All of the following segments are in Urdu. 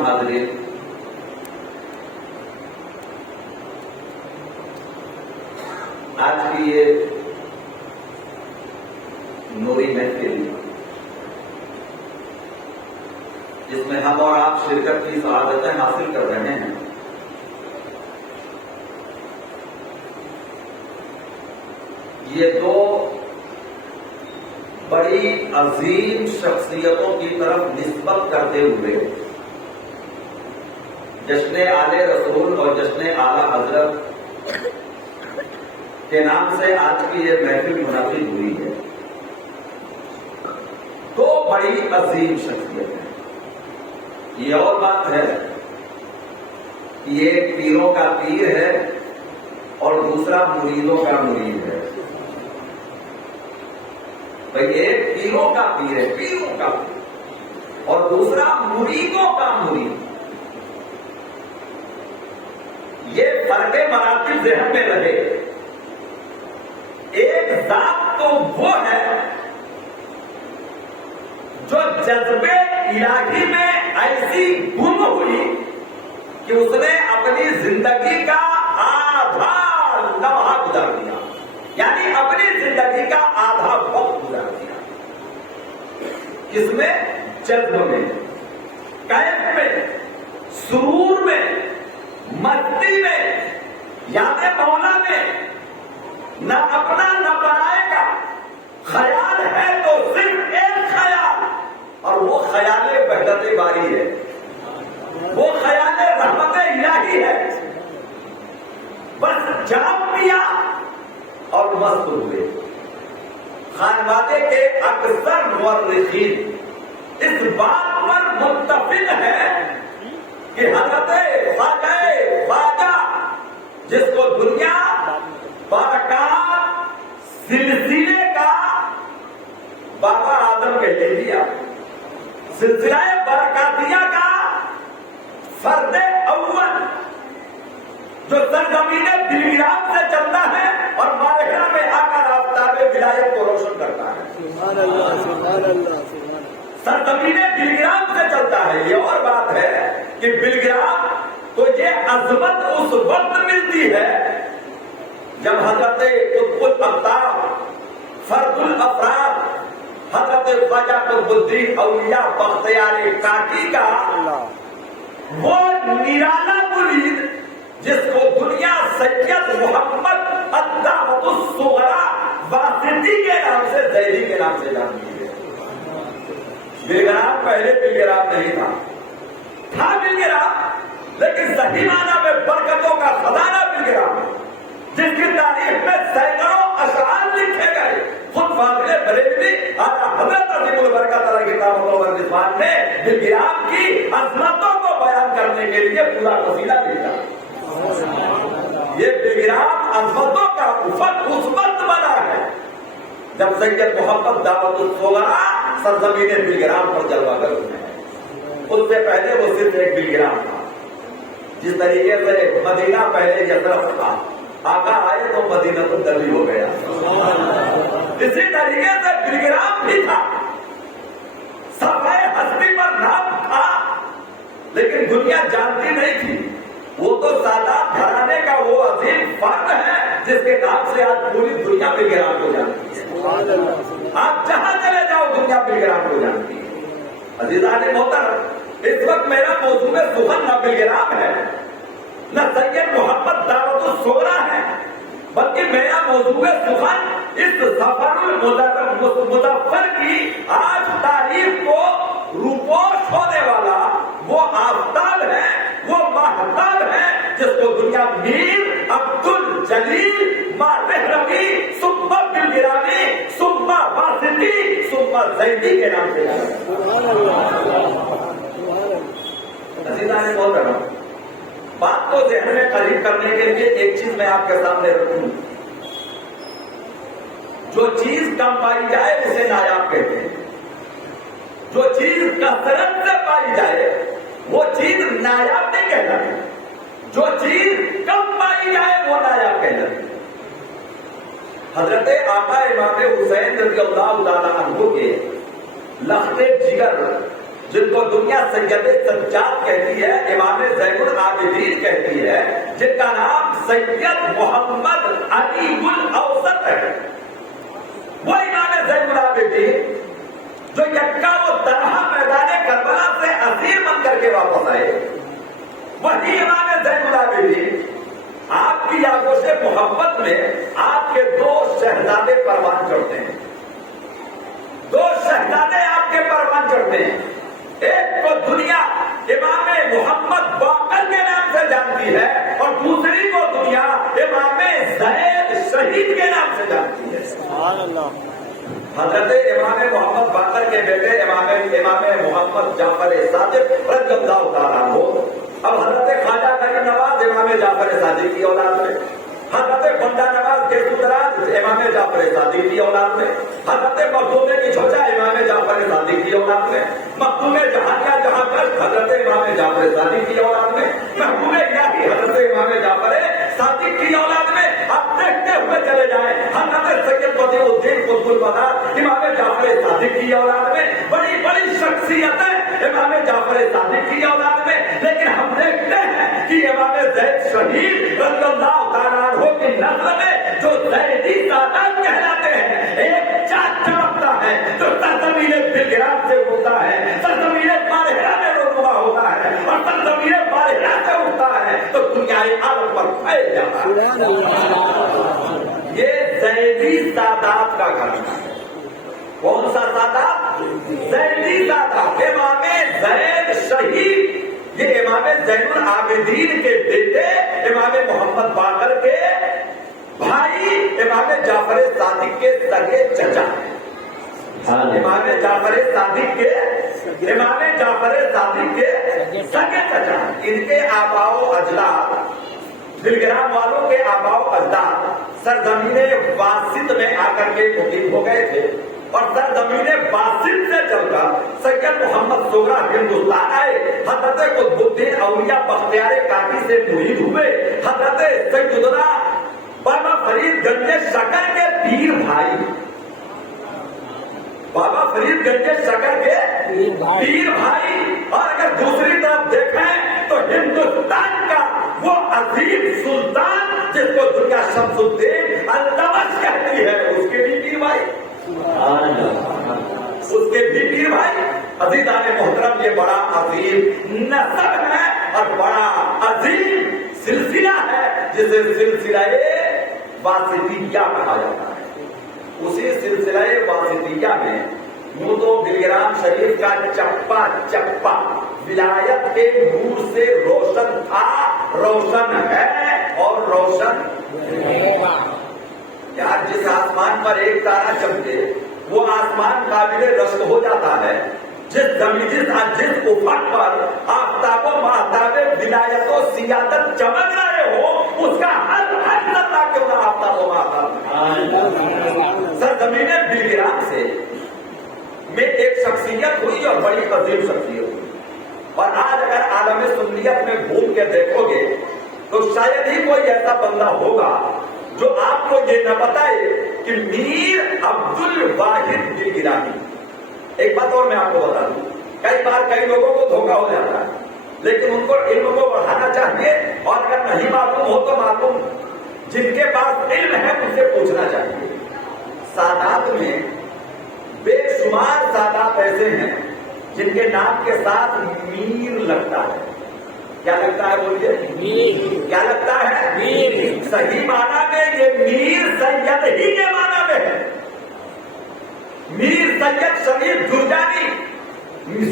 تمام حاضرین، آج کی یہ نوری محفل جس میں ہم اور آپ شرکت کی سعادتیں حاصل کر رہے ہیں، یہ دو بڑی عظیم شخصیتوں کی طرف نسبت کرتے ہوئے جشن آل رسول اور جشن اعلی حضرت کے نام سے آج کی یہ محفل منعقد ہوئی ہے۔ دو بڑی عظیم شخصیتیں، یہ اور بات ہے کہ یہ ایک پیروں کا پیر ہے اور دوسرا مریدوں کا مرید ہے۔ بھئی ایک پیروں کا پیر ہے، پیروں کا پیر، اور دوسرا مریدوں کا مرید۔ یہ فرق مراتب ذہن میں رہے۔ ایک ذات تو وہ ہے جو جذبے الہی میں ایسی گم ہوئی کہ اس نے اپنی زندگی کا آدھا لمحہ گزار دیا، یعنی اپنی زندگی کا آدھا وقت گزار دیا۔ کس میں؟ جذب میں، کیف میں، سرور میں، مستی میں، یاد مولا میں، نہ اپنا نہ بڑائے کا خیال ہے تو صرف ایک خیال، اور وہ خیال وحدت باری ہے، وہ خیال رحمت الہی ہے۔ بس جام پیا اور مست ہوئے۔ خانوادے کے اکثر مورخین اس بات پر متفق ہے کہ حضرت خواجہ جس کو دنیا برکات سلسلے کا بابا آدم کہتے دیا، سلسلہ برکاتیہ کا فرد اول، جو سرزمین دلگرام سے چلتا ہے اور مارحلہ میں آ کر آفتاب ولایت کو روشن کرتا ہے۔ سبحان اللہ، سبحان اللہ، سبحان اللہ۔ سرزمین دلگرام سے چلتا ہے۔ یہ اور بات ہے کہ بلگرام کو یہ عظمت اس وقت ملتی ہے جب حضرت قطب الافطار فرد الافراد حضرت خواجہ قطب الدین اولیاء بختیار کاکی کا وہ نرالا مرید، جس کو دنیا سید محمد الدعوت الصغریٰ واسطی کے نام سے، زیدی کے نام سے جانتی ہے۔ بلگرام پہلے بلگرام نہیں تھا بلگرام، لیکن صحیح معنی میں برکتوں کا خزانہ بلگرام، جس کی تاریخ میں سینکڑوں اشعار لکھے گئے۔ خود فاضل بریلوی حضرت عظیم البرکت علیہ کتاب و رضوان نے بلگرام کی عظمتوں کو بیان کرنے کے لیے پورا قصیدہ لکھا۔ یہ بلگرام عظمتوں کا افق اس وقت بنا ہے جب سید محمد دعوت الصغریٰ سرزمین بلگرام پر جلوہ گر ہوئے ہیں۔ اس سے پہلے وہ صرف ایک بلگرام تھا۔ جس طریقے سے مدینہ پہلے یثرب تھا، آقا آئے تو مدینہ تو دلی ہو گیا، اسی طریقے سے بلگرام بھی تھا، صفحہ ہستی پر نام تھا، لیکن دنیا جانتی نہیں تھی۔ وہ تو سادات گھرانے کا وہ عظیم فرد ہے جس کے نام سے آج پوری دنیا بلگرام کو جانتی ہے۔ آپ جہاں چلے جاؤ دنیا بلگرام کو جانتی ہے۔ عزیزان محترم، اس وقت میرا موضوع سخن نہ بلگرام ہے، نہ سید محمد دعوت الصغریٰ ہے، بلکہ میرا موضوع سخن اس سفر المظفر کی آج تاریخ کو روپوش ہونے والا وہ آفتاب ہے، وہ ماہتاب ہے، جس کو دنیا میر عبد الجلیل مارحلوی ثم بلگرامی ثم واسطی ثم زیدی کے نام سے جانا ہے۔ عزیزان محترم، بات کو ذہن میں قریب کرنے کے لیے ایک چیز میں آپ کے سامنے رکھوں۔ جو چیز کم پائی جائے اسے نایاب کہتے ہیں، جو چیز کثرت سے پائی جائے وہ چیز نایاب نہیں کہلاتی، جو چیز کم پائی جائے وہ نایاب کہلاتی۔ حضرت آقا امام حسین رضی اللہ تعالیٰ عنہ کے لخت جگر جن کو دنیا سید سجاد کہتی ہے، امام زین العابدین کہتی ہے، جن کا نام سید محمد علی الاوسط ہے، وہ امام زین العابدین جو یکا و تنہا میدان کربلا سے اسیر بن کر کے واپس آئے، وہی امام زین العابدین آپ کی آگوش محبت میں آپ کے دو شہزادے پروان چڑھتے ہیں، دو شہزادے آپ کے پروان چڑھتے ہیں۔ ایک کو دنیا امام محمد باقر کے نام سے جانتی ہے اور دوسری کو دنیا امام زید شہید کے نام سے جانتی ہے۔ سبحان اللہ۔ حضرت امام محمد باقر کے بیٹے امام محمد جعفر صادق رضی اللہ تعالیٰ عنہ، اب حضرت خواجہ غریب نواز امام جعفر صادق کی اولاد میں، حضرت بندہ نواز گیسودراج امام جعفر صادق کی اولاد میں، حضرت مخدوم کی چھوچا امام جعفر صادق کی اولاد میں، مخدوم جہانیہ جہاں پر حضرت امام جعفر صادق کی اولاد میں، محبوب الہی حضرت امام جعفر صادق کی اولاد میں۔ آپ دیکھتے ہوئے چلے جائیں، حضرت سید بدیع الدین قطب البدر امام جعفر صادق کی اولاد میں، بڑی بڑی شخصیتیں امام جعفر صادق کی اولاد میں، لیکن ہم دیکھتے ہیں کہ امام زید شہید رضی اللہ تعالیٰ عنہ کی نسل میں جو زیدی سادات کہلاتے ہیں، ایک چاند چمکتا ہے جو سرزمین بلگرام سے اٹھتا ہے، سرزمین مارہرہ میں رونما ہوتا ہے اور سرزمین مارہرہ سے اٹھتا ہے تو دنیائے عالم پر پھیل جاتا ہے۔ یہ زیدی سادات کا گھر ہے۔ کون سا سادات؟ زیدی سادات، امام زید شہید، یہ امام زین العابدین کے بیٹے امام محمد باقر کے بھائی امام جعفر صادق کے سگے چچا ہیں۔ امام جعفر صادق کے سگے چچا، ان کے آباء و اجداد، بلگرام والوں کے آباء و اجداد سرزمین واسط میں آ کر کے مقیم ہو گئے تھے اور سرزمین واسط سے چل کر سید محمد سغرا ہندوستان آئے، حضرت قطب الدین اولیاء بختیار کاکی سے مرید ہوئے، حضرت سیدنا بابا فرید گنج شکر کے پیر بھائی، بابا فرید گنج شکر کے پیر بھائی، اور اگر دوسری طرف دیکھیں تو ہندوستان کا وہ عظیم سلطان جس کو دنیا شمس الدین التمش کہتی ہے، اس کے بھی پیر بھائی، اس کے بھی پیر بھائی۔ عزیزان محترم، یہ بڑا عظیم نسب ہے اور بڑا عظیم سلسلہ ہے جسے سلسلہ واسطیہ کہا جاتا ہے۔ اسی سلسلہ واسطیہ میں یوں تو بلگرام شریف کا چپا چپا ولایت کے نور سے روشن تھا، روشن ہے اور روشن یار جس آسمان پر ایک تارا چمکے وہ آسمان قابل رشک ہو جاتا ہے، جس افق پر آفتاب و مہتاب ولایت و سیادت چمک رہے ہو، اس کا ہر ذرہ کیوں نہ آفتاب و مہتاب۔ سرزمین بلگرام سے میں ایک شخصیت ہوئی اور بڑی عظیم شخصیت ہوئی، اور آج اگر عالم سنیت میں گھوم کے دیکھو گے تو شاید ہی کوئی ایسا بندہ ہوگا جو آپ کو یہ نہ بتائے کہ میر عبد الواحد بلگرامی۔ ایک بات اور میں آپ کو بتا دوں، کئی بار کئی لوگوں کو دھوکہ ہو جاتا ہے، لیکن ان کو علم کو بڑھانا چاہیے، اور اگر نہیں معلوم ہو تو معلوم، جن کے پاس علم ہے ان سے پوچھنا چاہیے۔ سادات میں بے شمار سادات ایسے ہیں جن کے نام کے ساتھ میر لگتا ہے۔ کیا لگتا ہے بولیے؟ میر۔ کیا لگتا ہے؟ میر۔ صحیح معنی میں یہ میر سید ہی کے معنی میں ہے۔ میر سید شریف جرجانی،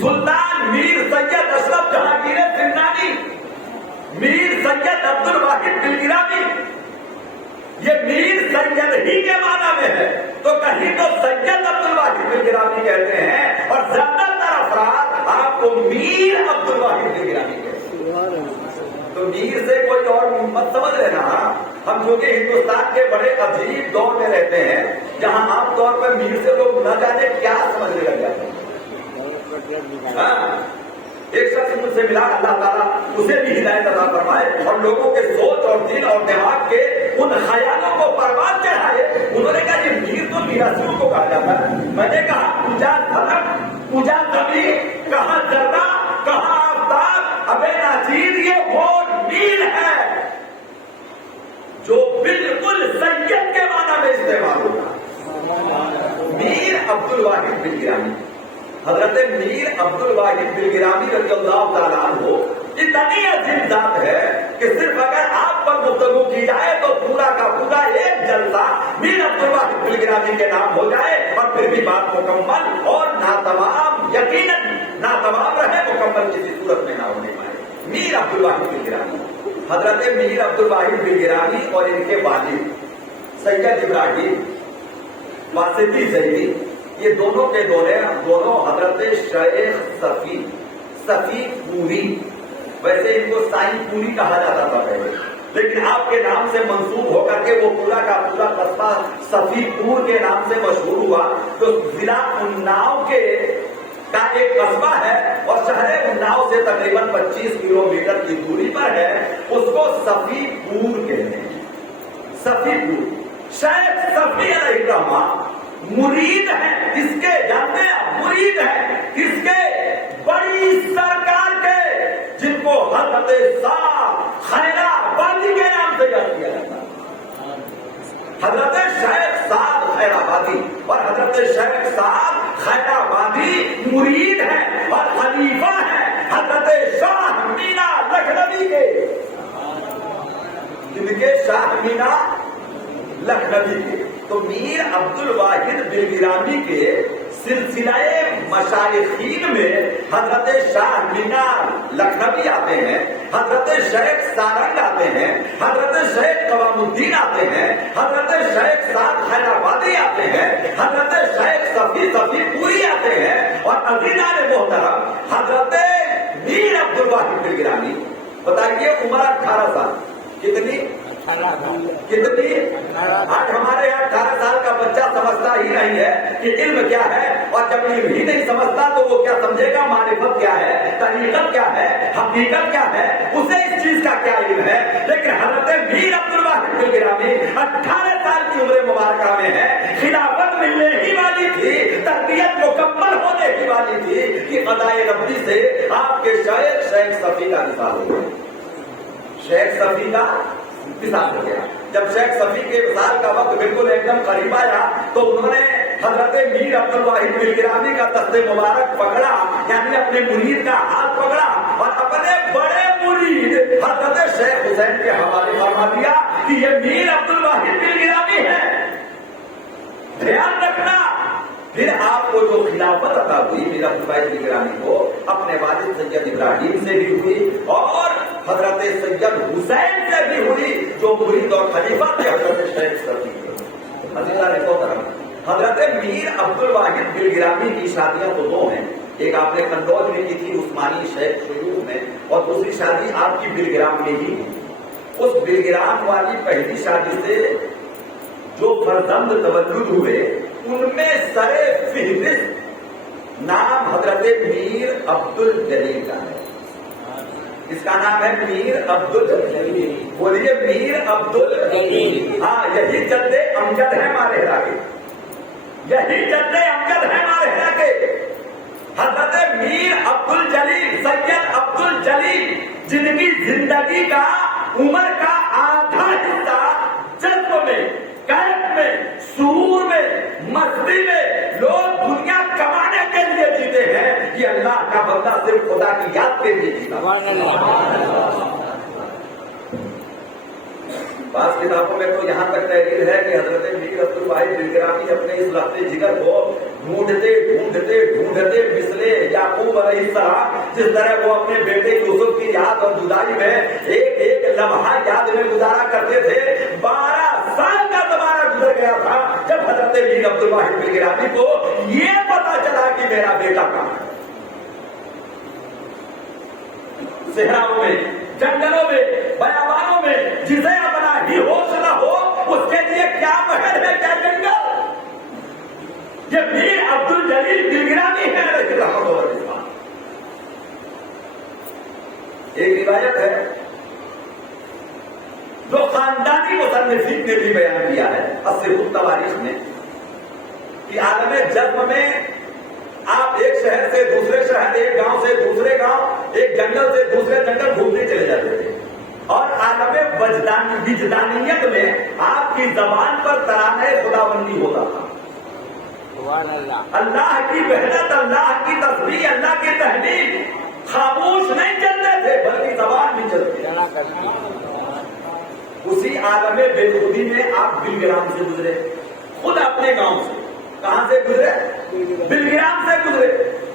سلطان میر سید اشرف جہانگیر زندانی، میر سید عبد الواحد بلگرامی، یہ میر سید ہی کے معنی میں ہے، تو کہیں تو سید عبد الواحد بلگرامی کہتے ہیں اور زیادہ تر افراد آپ کو میر عبد الواحد بلگرامی کہتے ہیں۔ تو میر سے کوئی اور مت سمجھ لینا، ہم چونکہ ہندوستان کے بڑے عجیب دور میں رہتے ہیں جہاں عام طور پر میر سے لوگ نہ جانے کیا سمجھنے لگ جاتے ہیں۔ ایک شخص مجھ سے ملا، اللہ تعالیٰ اسے بھی ہدایت عطا فرمائے اور لوگوں کے سوچ اور دل اور دماغ کے ان خیالوں کو پروان چڑھائے. انہوں نے کہا یہ میر تو میراثیوں کو کہا جاتا ہے. میں نے کہا پوجا دھرم، پوجا زمین، کہاں ذرہ، کہاں آفتاب، ابے ناچیر یہ وہ میر ہے جو بالکل سید کے معنی میں استعمال ہوگا. میر عبد الواحد بن گرامی، حضرت میر عبد الواحد بن گرامی رضی اللہ تعالیٰ عنہ اتنی عظیم ذات ہے کہ صرف اگر آپ پر گفتگو کی جائے تو پورا کا پورا ایک جلسہ میر عبد الواحد بن گرامی کے نام ہو جائے اور پھر بھی بات مکمل اور ناتمام، یقیناً ناتمام رہے، مکمل کسی صورت میں نہ ہونے پائے. میر عبد الواحد بن گرامی، حضرت میر عبد الواحد بن گرامی اور ان کے والد سید ابراہیم واسطی زیدی، یہ دونوں کے دونوں حضرت شیخ صفی پوری، ویسے ان کو سائی پوری کہا جاتا تھا پہلے، لیکن آپ کے نام سے منسوب ہو کر کے وہ پورا کا پورا قصبہ صفی پور کے نام سے مشہور ہوا. جو ضلع اناؤ کا ایک قصبہ ہے اور شہر اناؤ سے تقریباً 25 کلومیٹر کی دوری پر ہے، اس کو صفی پور کہتے ہیں. صفی پور شیخ صفی علیہ الرحمہ مرید ہیں کس کے جانتے ہیں؟ مرید ہیں کس کے؟ بڑی سرکار کے، جن کو حضرت صاحب خیرہ بادی کے نام سے یاد کیا جاتا ہے. حضرت شیخ صاحب خیرہ بادی اور حضرت شیخ صاحب خیرہ بادی مرید ہیں اور خلیفہ ہیں حضرت شاہ مینا لکھنوی کے. جن کے شاہ مینا لکھنوی کے. تو میر عبد الواحد بن گرامی کے سلسلہ مشائخین میں حضرت شاہ مینا لکھنوی آتے ہیں، حضرت شیخ سارنگ آتے ہیں، حضرت شیخ قوام الدین آتے ہیں، حضرت شیخ سعد خیرآبادی آتے ہیں، حضرت شیخ صفی پوری آتے ہیں، اور عزیزان محترم حضرت میر عبد الواحد بن گرامی. بتائیے عمر 18 سال. کتنی؟ آج ہمارے یہاں 18 سال کا بچہ سمجھتا ہی نہیں ہے کہ علم کیا ہے، اور جب علم ہی نہیں سمجھتا تو وہ کیا سمجھے گا معرفت کیا ہے، طریقت کیا ہے، حقیقت کیا ہے، اسے اس چیز کا کیا علم ہے. لیکن حضرت میر عبد الواحد بن گرامی 18 سال کی عمر مبارکہ میں ہے، خلافت ملنے ہی والی تھی، تربیت مکمل ہونے ہی والی تھی کہ قضائے ربی سے آپ کے شیخ صفی کا مثال ہو گیا. شیخ صفی کا مثال ہو گیا. جب شیخ صفی کے وصال کا وقت بالکل ایک دم قریب آیا تو انہوں نے حضرت میر عبد الواحد بن گرامی کا دست مبارک پکڑا، یعنی اپنے مرید کا ہاتھ پکڑا اور اپنے بڑے مرید حضرت شیخ حسین کے حوالے فرما دیا کہ یہ میر عبد الواحد بن گرامی ہے، دھیان رکھنا. پھر آپ کو جو خلافت عطا ہوئی میر عبد الواحد بن گرامی کو اپنے والد سید ابراہیم سے بھی ہوئی اور حضرت سید حسین سے بھی ہوئی جو مرید اور خلیفہ تھے حضرت شیخ صفی. حضرت میر عبد الواحد بن گرامی کی شادیاں تو دو ہیں، ایک آپ نے قندوج میں کی تھی عثمانی شیخ شیوخ میں، اور دوسری شادی آپ کی بلگرام میں ہی. اس بلگرام والی پہلی شادی سے جو فرزند تولد ہوئے ان میں سر فہرست نام حضرت میر عبد الجلیل کا ہے. اس کا نام ہے میر عبد الجلیل. بولیے میر عبد الجلیل. ہاں، یہی جد امجد ہے مالہرا کے، یہی جد امجد ہے مالہرا کے. حضرت میر عبد الجلیل، سید عبد الجلیل، جن کی زندگی کا عمر کا آدھا حصہ جذب میں، کیف میں، سرور میں، مستی میں لوگ دنیا کمانے کے لیے جیتے ہیں، یہ اللہ کا بندہ صرف خدا کی یاد کے لیے جیتا. بعض کتابوں میں تو یہاں تک تحریر ہے کہ حضرت میر عبد الواحد بن گرامی اپنے اس لخت جگر کو ڈھونڈتے مثلے یعقوب علیہ السلام جس طرح وہ اپنے بیٹے یوسف کی یاد اور جدائی میں ایک ایک لمحہ یاد میں گزارا کرتے تھے. 12 سال کا زمانہ گزر گیا تھا جب حضرت میر عبد الواحد بن گرامی کو یہ پتا چلا کہ میرا بیٹا کہاں ہے. صحراؤں میں، جنگلوں میں، بیابانوں میں جسے اپنا ہی ہوش نہ ہو اس کے لیے کیا محل ہے، کیا جنگل. یہ میر عبد الجلیل بن گرامی ہے رضی اللہ عنہ. ایک روایت ہے جو خاندانی مصنفین نے بھی بیان کیا ہے السیر التواریخ میں کہ عالم جذب میں آپ ایک شہر سے دوسرے شہر، ایک گاؤں سے دوسرے گاؤں، ایک جنگل سے دوسرے جنگل گھومنے چلے جاتے تھے، اور عالم وجدانیت میں آپ کی زبان پر ترانہ خداوندی ہوتا تھا، اللہ کی وحدت، اللہ کی تسبیح، اللہ کی تحلیل، خاموش نہیں چلتے تھے بلکہ زبان بھی چلتی۔ اسی عالم بے خودی میں آپ بلگرام سے گزرے، خود اپنے گاؤں سے، کہاں سے گزرے؟ بلگرام سے گزرے۔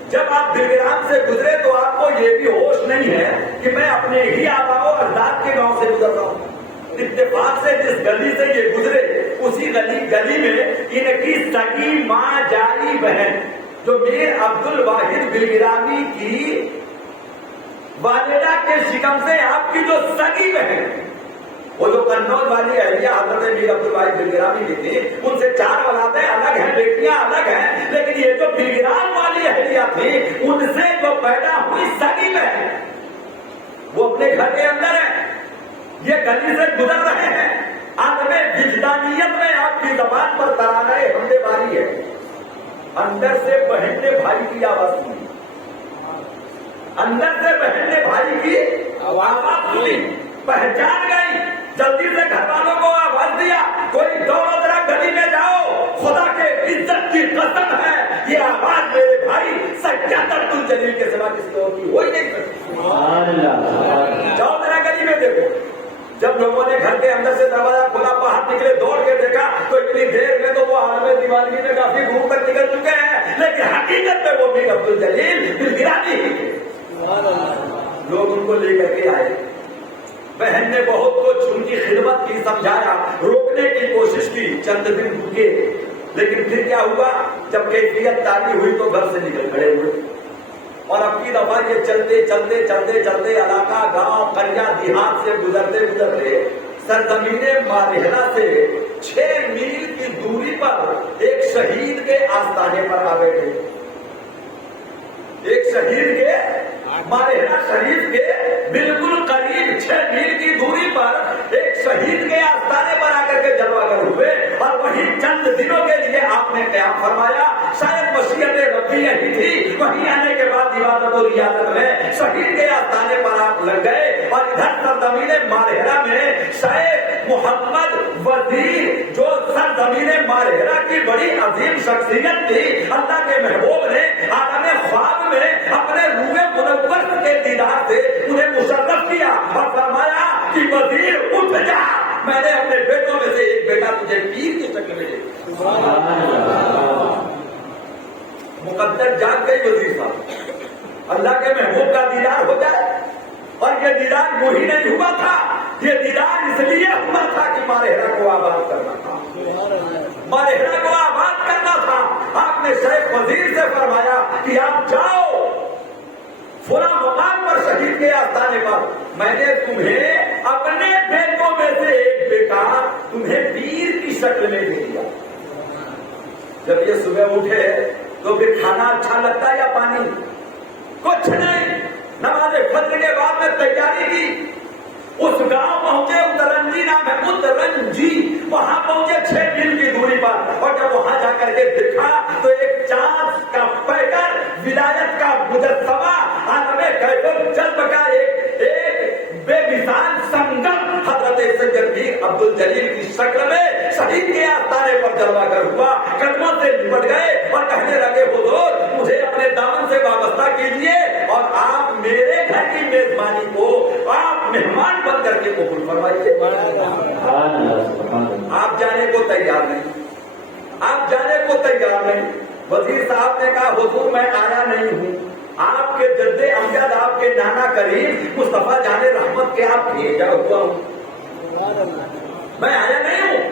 جب آپ بلگرام سے گزرے تو آپ کو یہ بھی ہوش نہیں ہے کہ میں اپنے ہی آبا و اجداد کے گاؤں سے گزر رہا ہوں۔ اتفاق سے جس گلی سے یہ گزرے اسی گلی میں ان کی سگی ماں جاری بہن جو میر عبد الواحد بلگرامی کی والدہ کے شکم سے آپ کی جو سگی بہن، وہ جو قنوج والی اہلیہ حضرت میر عبد الواحد بلگرامی کی تھی، ان سے 4 اولادیں الگ ہیں، بیٹیاں الگ ہیں، لیکن یہ جو بلگرام والی اہلیہ تھی ان سے جو پیدا ہوئی سگی بہن وہ اپنے گھر کے اندر ہے، یہ گلی سے گزر رہے ہیں، عالم وجدانیت میں آپ کی زبان پر ترانہ حمد باری ہے، اندر سے بہن نے بھائی کی آواز سنی، اندر سے بہن نے بھائی کی آواز سنی، پہچان گئی، جلدی سے گھر والوں کو آواز دیا، کوئی دوڑو ذرا گلی میں جاؤ، خدا کے عزت کی قسم ہے یہ آواز میرے بھائی سجاد عبد الجلیل کے سوا کسی اور کی ہو ہی نہیں سکتی، جاؤ ذرا گلی میں دیکھو۔ جب لوگوں نے گھر کے اندر سے دروازہ کھولا، باہر نکلے، دوڑ کے دیکھا تو اتنی دیر میں تو وہ عالم دیوانگی میں کافی گھوم کر نکل چکے ہیں، لیکن حقیقت میں وہ میر عبد الجلیل بلگرامی ہی تھے۔ لوگ ان کو لے کر کے آئے، بہن نے بہت کچھ ان کی خدمت کی، سمجھایا، روکنے کی کوشش کی، چند دن رکے، لیکن پھر کیا ہوا؟ جب کیفیت تاری ہوئی تو گھر سے نکل کھڑے ہوئے، اور اب کی دفعہ یہ چلتے چلتے چلتے چلتے علاقہ، گاؤں، قریہ، دیہات سے گزرتے گزرتے سرزمین مارحلہ سے 6 میل کی دوری پر ایک شہید کے آستانے پر آ بیٹھے، ایک شہید کے مارحلہ شریف کے بالکل قریب 6 میل کی دوری پر ایک شہید کے آستانے پر آ کر کے جلوہ گر ہوئے، اور وہی چند دنوں کے لیے آپ نے قیام فرمایا۔ شاید مشیت ربی یہی تھی، وہیں آنے کے بعد عبادت و ریاضت میں شہید کے آستانے پر آپ لگ گئے، اور ادھر سرزمین مارحلہ میں شیخ محمد وزیر جو سرزمین مارحلہ کی بڑی عظیم شخصیت تھی، اللہ کے محبوب نے عالم خواب میں اپنے روح منور کے دیدار سے انہیں مشرف کیا اور فرمایا کہ وزیر اٹھ جا، میں نے اپنے بیٹوں میں سے ایک بیٹا تجھے پیر کی شکل میں دیا۔ مقدر جاگ گئی وزیر صاحب، اللہ کے محبوب کا دیدار ہو جائے، اور یہ دیدار وہی نہیں ہوا تھا، یہ دیدار اس لیے ہوا تھا کہ مارحلہ کو آباد کرنا تھا، مارحلہ کو آباد کرنا تھا۔ آپ نے شیخ وزیر سے فرمایا کہ آپ جاؤ فلاں مقام پر شہید کے آستانے پر، میں نے تمہیں اپنے بیٹوں میں سے ایک بیٹا تمہیں پیر کی شکل میں دے دیا۔ جب یہ صبح اٹھے تو پھر کھانا اچھا لگتا ہے یا پانی؟ کچھ نہیں، نماز فجر کے بعد میں تیاری کی، اس گاؤں پہنچے، اترنجی نام ہے، اترنجی، وہاں پہنچے 6 میل کی دوری پر، اور جب وہاں جا کر کے دیکھا تو ایک چاند کا پیکر، ولایت کا مجسمہ، عالم کیف جذب کا ایک بے مثال سنگم حضرت سید میر عبد الجلیل کی شکل میں شہید کے آستانے پر جلوہ گر ہوا، قدموں سے لپٹ گئے اور کہنے لگے حضور مجھے اپنے دامن سے وابستہ کیجیے، اور آپ میرے گھر کی میزبانی کو آپ مہمان بن کر کے قبول فرمائیے۔ آپ جانے کو تیار نہیں، آپ جانے کو تیار نہیں۔ وزیر صاحب نے کہا حضور میں آیا نہیں ہوں، آپ کے جد امجد، آپ کے نانا کریم مصطفیٰ جان رحمت کے آپ بھیجا ہوا ہوں، میں آیا نہیں ہوں،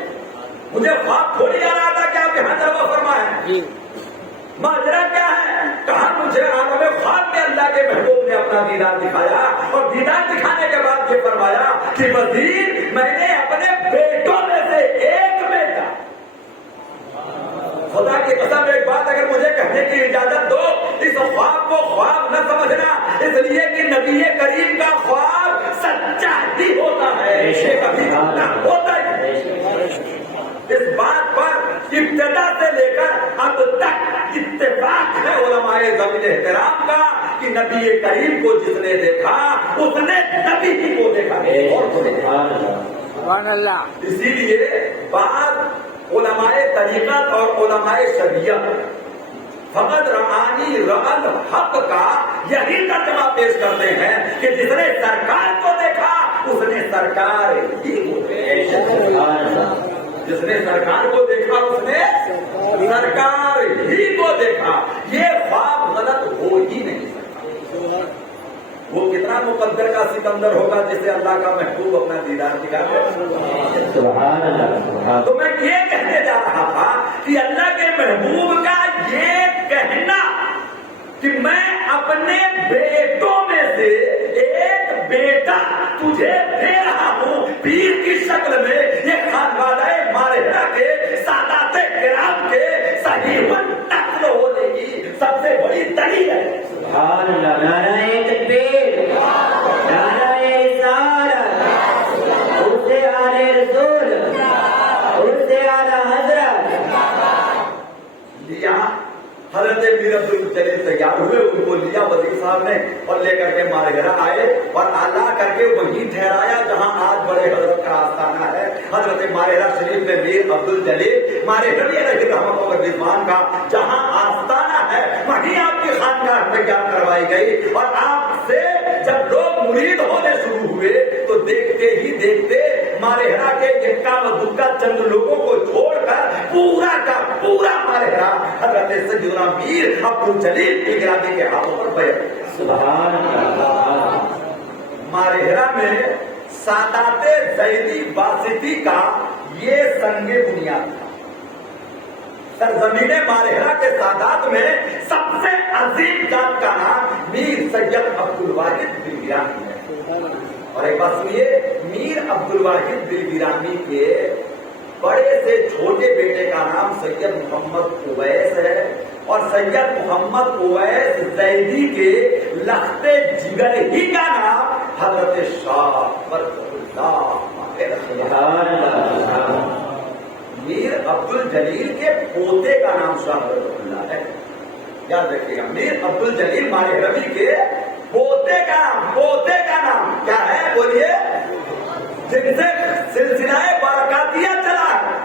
مجھے خواب تھوڑی آ رہا تھا کہ آپ یہاں جلوہ فرما ہے، ماجرا کیا ہے؟ کہا مجھے عالم خواب میں اللہ کے محبوب نے اپنا دیدار دکھایا، اور دیدار دکھانے کے بعد یہ فرمایا کہ وزیر میں نے اپنے بیٹوں میں سے ایک بیٹا، خدا کی قسم ایک بات اگر مجھے کہنے کی اجازت دو، اس خواب کو خواب نہ سمجھنا، اس لیے کہ نبی کریم کا خواب سچا ہی ہوتا ہے، یہ کبھی نہ ہوتا ابتدا سے لے کر اب تک اتفاق ہے علماء زمین احترام کا کہ نبی کریم کو جس نے دیکھا اس نے نبی ہی کو دیکھا سبحان اللہ. اسی لیے بعض علماء طریقت اور علماء شریعت فقط رعانی رعل حق کا یہی ترجمہ پیش کرتے ہیں کہ جس نے سرکار کو دیکھا اس نے سرکار ہی کو دیکھا. جس نے سرکار کو دیکھا اس نے سرکار ہی کو دیکھا. یہ خواب غلط ہو ہی نہیں سکتا. وہ کتنا مقدر کا سکندر ہوگا جسے اللہ کا محبوب اپنا دیدار دکھاتا. سبحان اللہ. تو میں یہ کہنے جا رہا تھا کہ اللہ کے محبوب کا یہ کہنا کہ میں اپنے بیٹوں میں سے ایک بیٹا تجھے دے رہا ہوں پیر کی شکل میں، یہ خانوادہ مارحہ کے سادات کرام کے صحیح نقل ہونے کی سب سے بڑی دلیل ہے. سبحان اللہ. نعرہ تکبیر، نعرہ رسالت، اس سے آل رسول، اس سے اعلیٰ حضرت. یہاں حضرت میر عبد الجلیل تیار ہوئے، ان کو لیا وزیر صاحب نے اور لے کر کے مارحہ آئے اور اعلیٰ کر کے وہیں ٹھہرایا جہاں آج بڑے حضرت کا آستانہ ہے. حضرت مارحہ شریف میں میر عبد الجلیل مارحہ رحمۃ اللہ رضوان کا جہاں آستانہ ہے وہیں آپ کی خانقاہ میں کیا کروائی گئی. اور آپ سے جب لوگ مرید ہونے شروع ہوئے تو دیکھتے ہی دیکھتے مارحہ کے اکا و دکا چند لوگوں کو چھوڑ کر پورا کا پورا مارحہ حضرت سیدنا میر عبد الجلیل کی گرامی کے ہاتھوں پر بیعت کیا. سبحان اللہ. مارحہ میں سادات زیدی واسطی کا یہ سنگ بنیاد تھا. سرزمین مارحہ کے سادات میں سب سے عظیم ذات کا نام میر سید عبد الواحد دلگرامی ہے. اور ایک بات سنیے، میر عبد الواحد دلگرامی کے بڑے سے چھوٹے بیٹے کا نام سید محمد اویس ہے اور سید محمد اویس زیدی کے لخت جگر ہی کا نام حضرت شاہ برکت اللہ. میر عبد الجلیل کے پوتے کا نام شاہ برکت اللہ ہے. یاد رکھیے گا، میر عبد الجلیل مارحہ کے پوتے کا نام کیا ہے؟ بولیے. جن سے سلسلہ برکاتیہ چلا ہے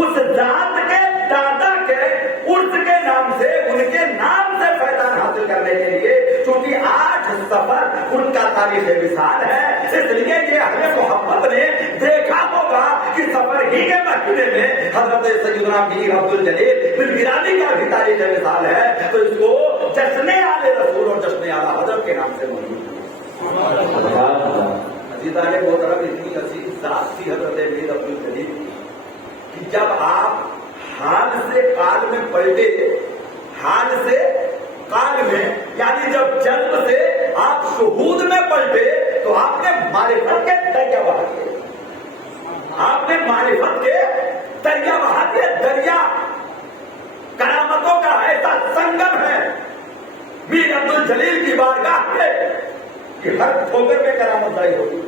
اس ذات کے دادا کے عرس کے نام سے، ان کے نام سے فیضان حاصل کرنے کے لیے، چونکہ آج سفر ان کا تاریخ وصال ہے، اس لیے یہ اہل محمد نے دیکھا ہوگا کہ سفر ہی کے مہینے میں حضرت سیدنا میر عبد الجلیل دلگرامی کا بھی تاریخ وصال ہے، تو اس کو جشن آل رسول اور جشن اعلیٰ حضرت کے نام سے موجود ہے. عزیزان محترم، اتنی عظیم ذات تھی حضرت میر عبد الجلیل کہ جب آپ حال سے قال میں پلٹے، حال سے قال میں یعنی جب جنم سے آپ شہود میں پلٹے تو آپ نے معرفت کے دریا بہا دیے. آپ نے معرفت کے دریا بہا دیے. دریا کرامتوں کا ایسا سنگم ہے میر عبد الجلیل کی بارگاہ میں کہ ہر ٹھوکر میں کرامت ظاہر ہوگی،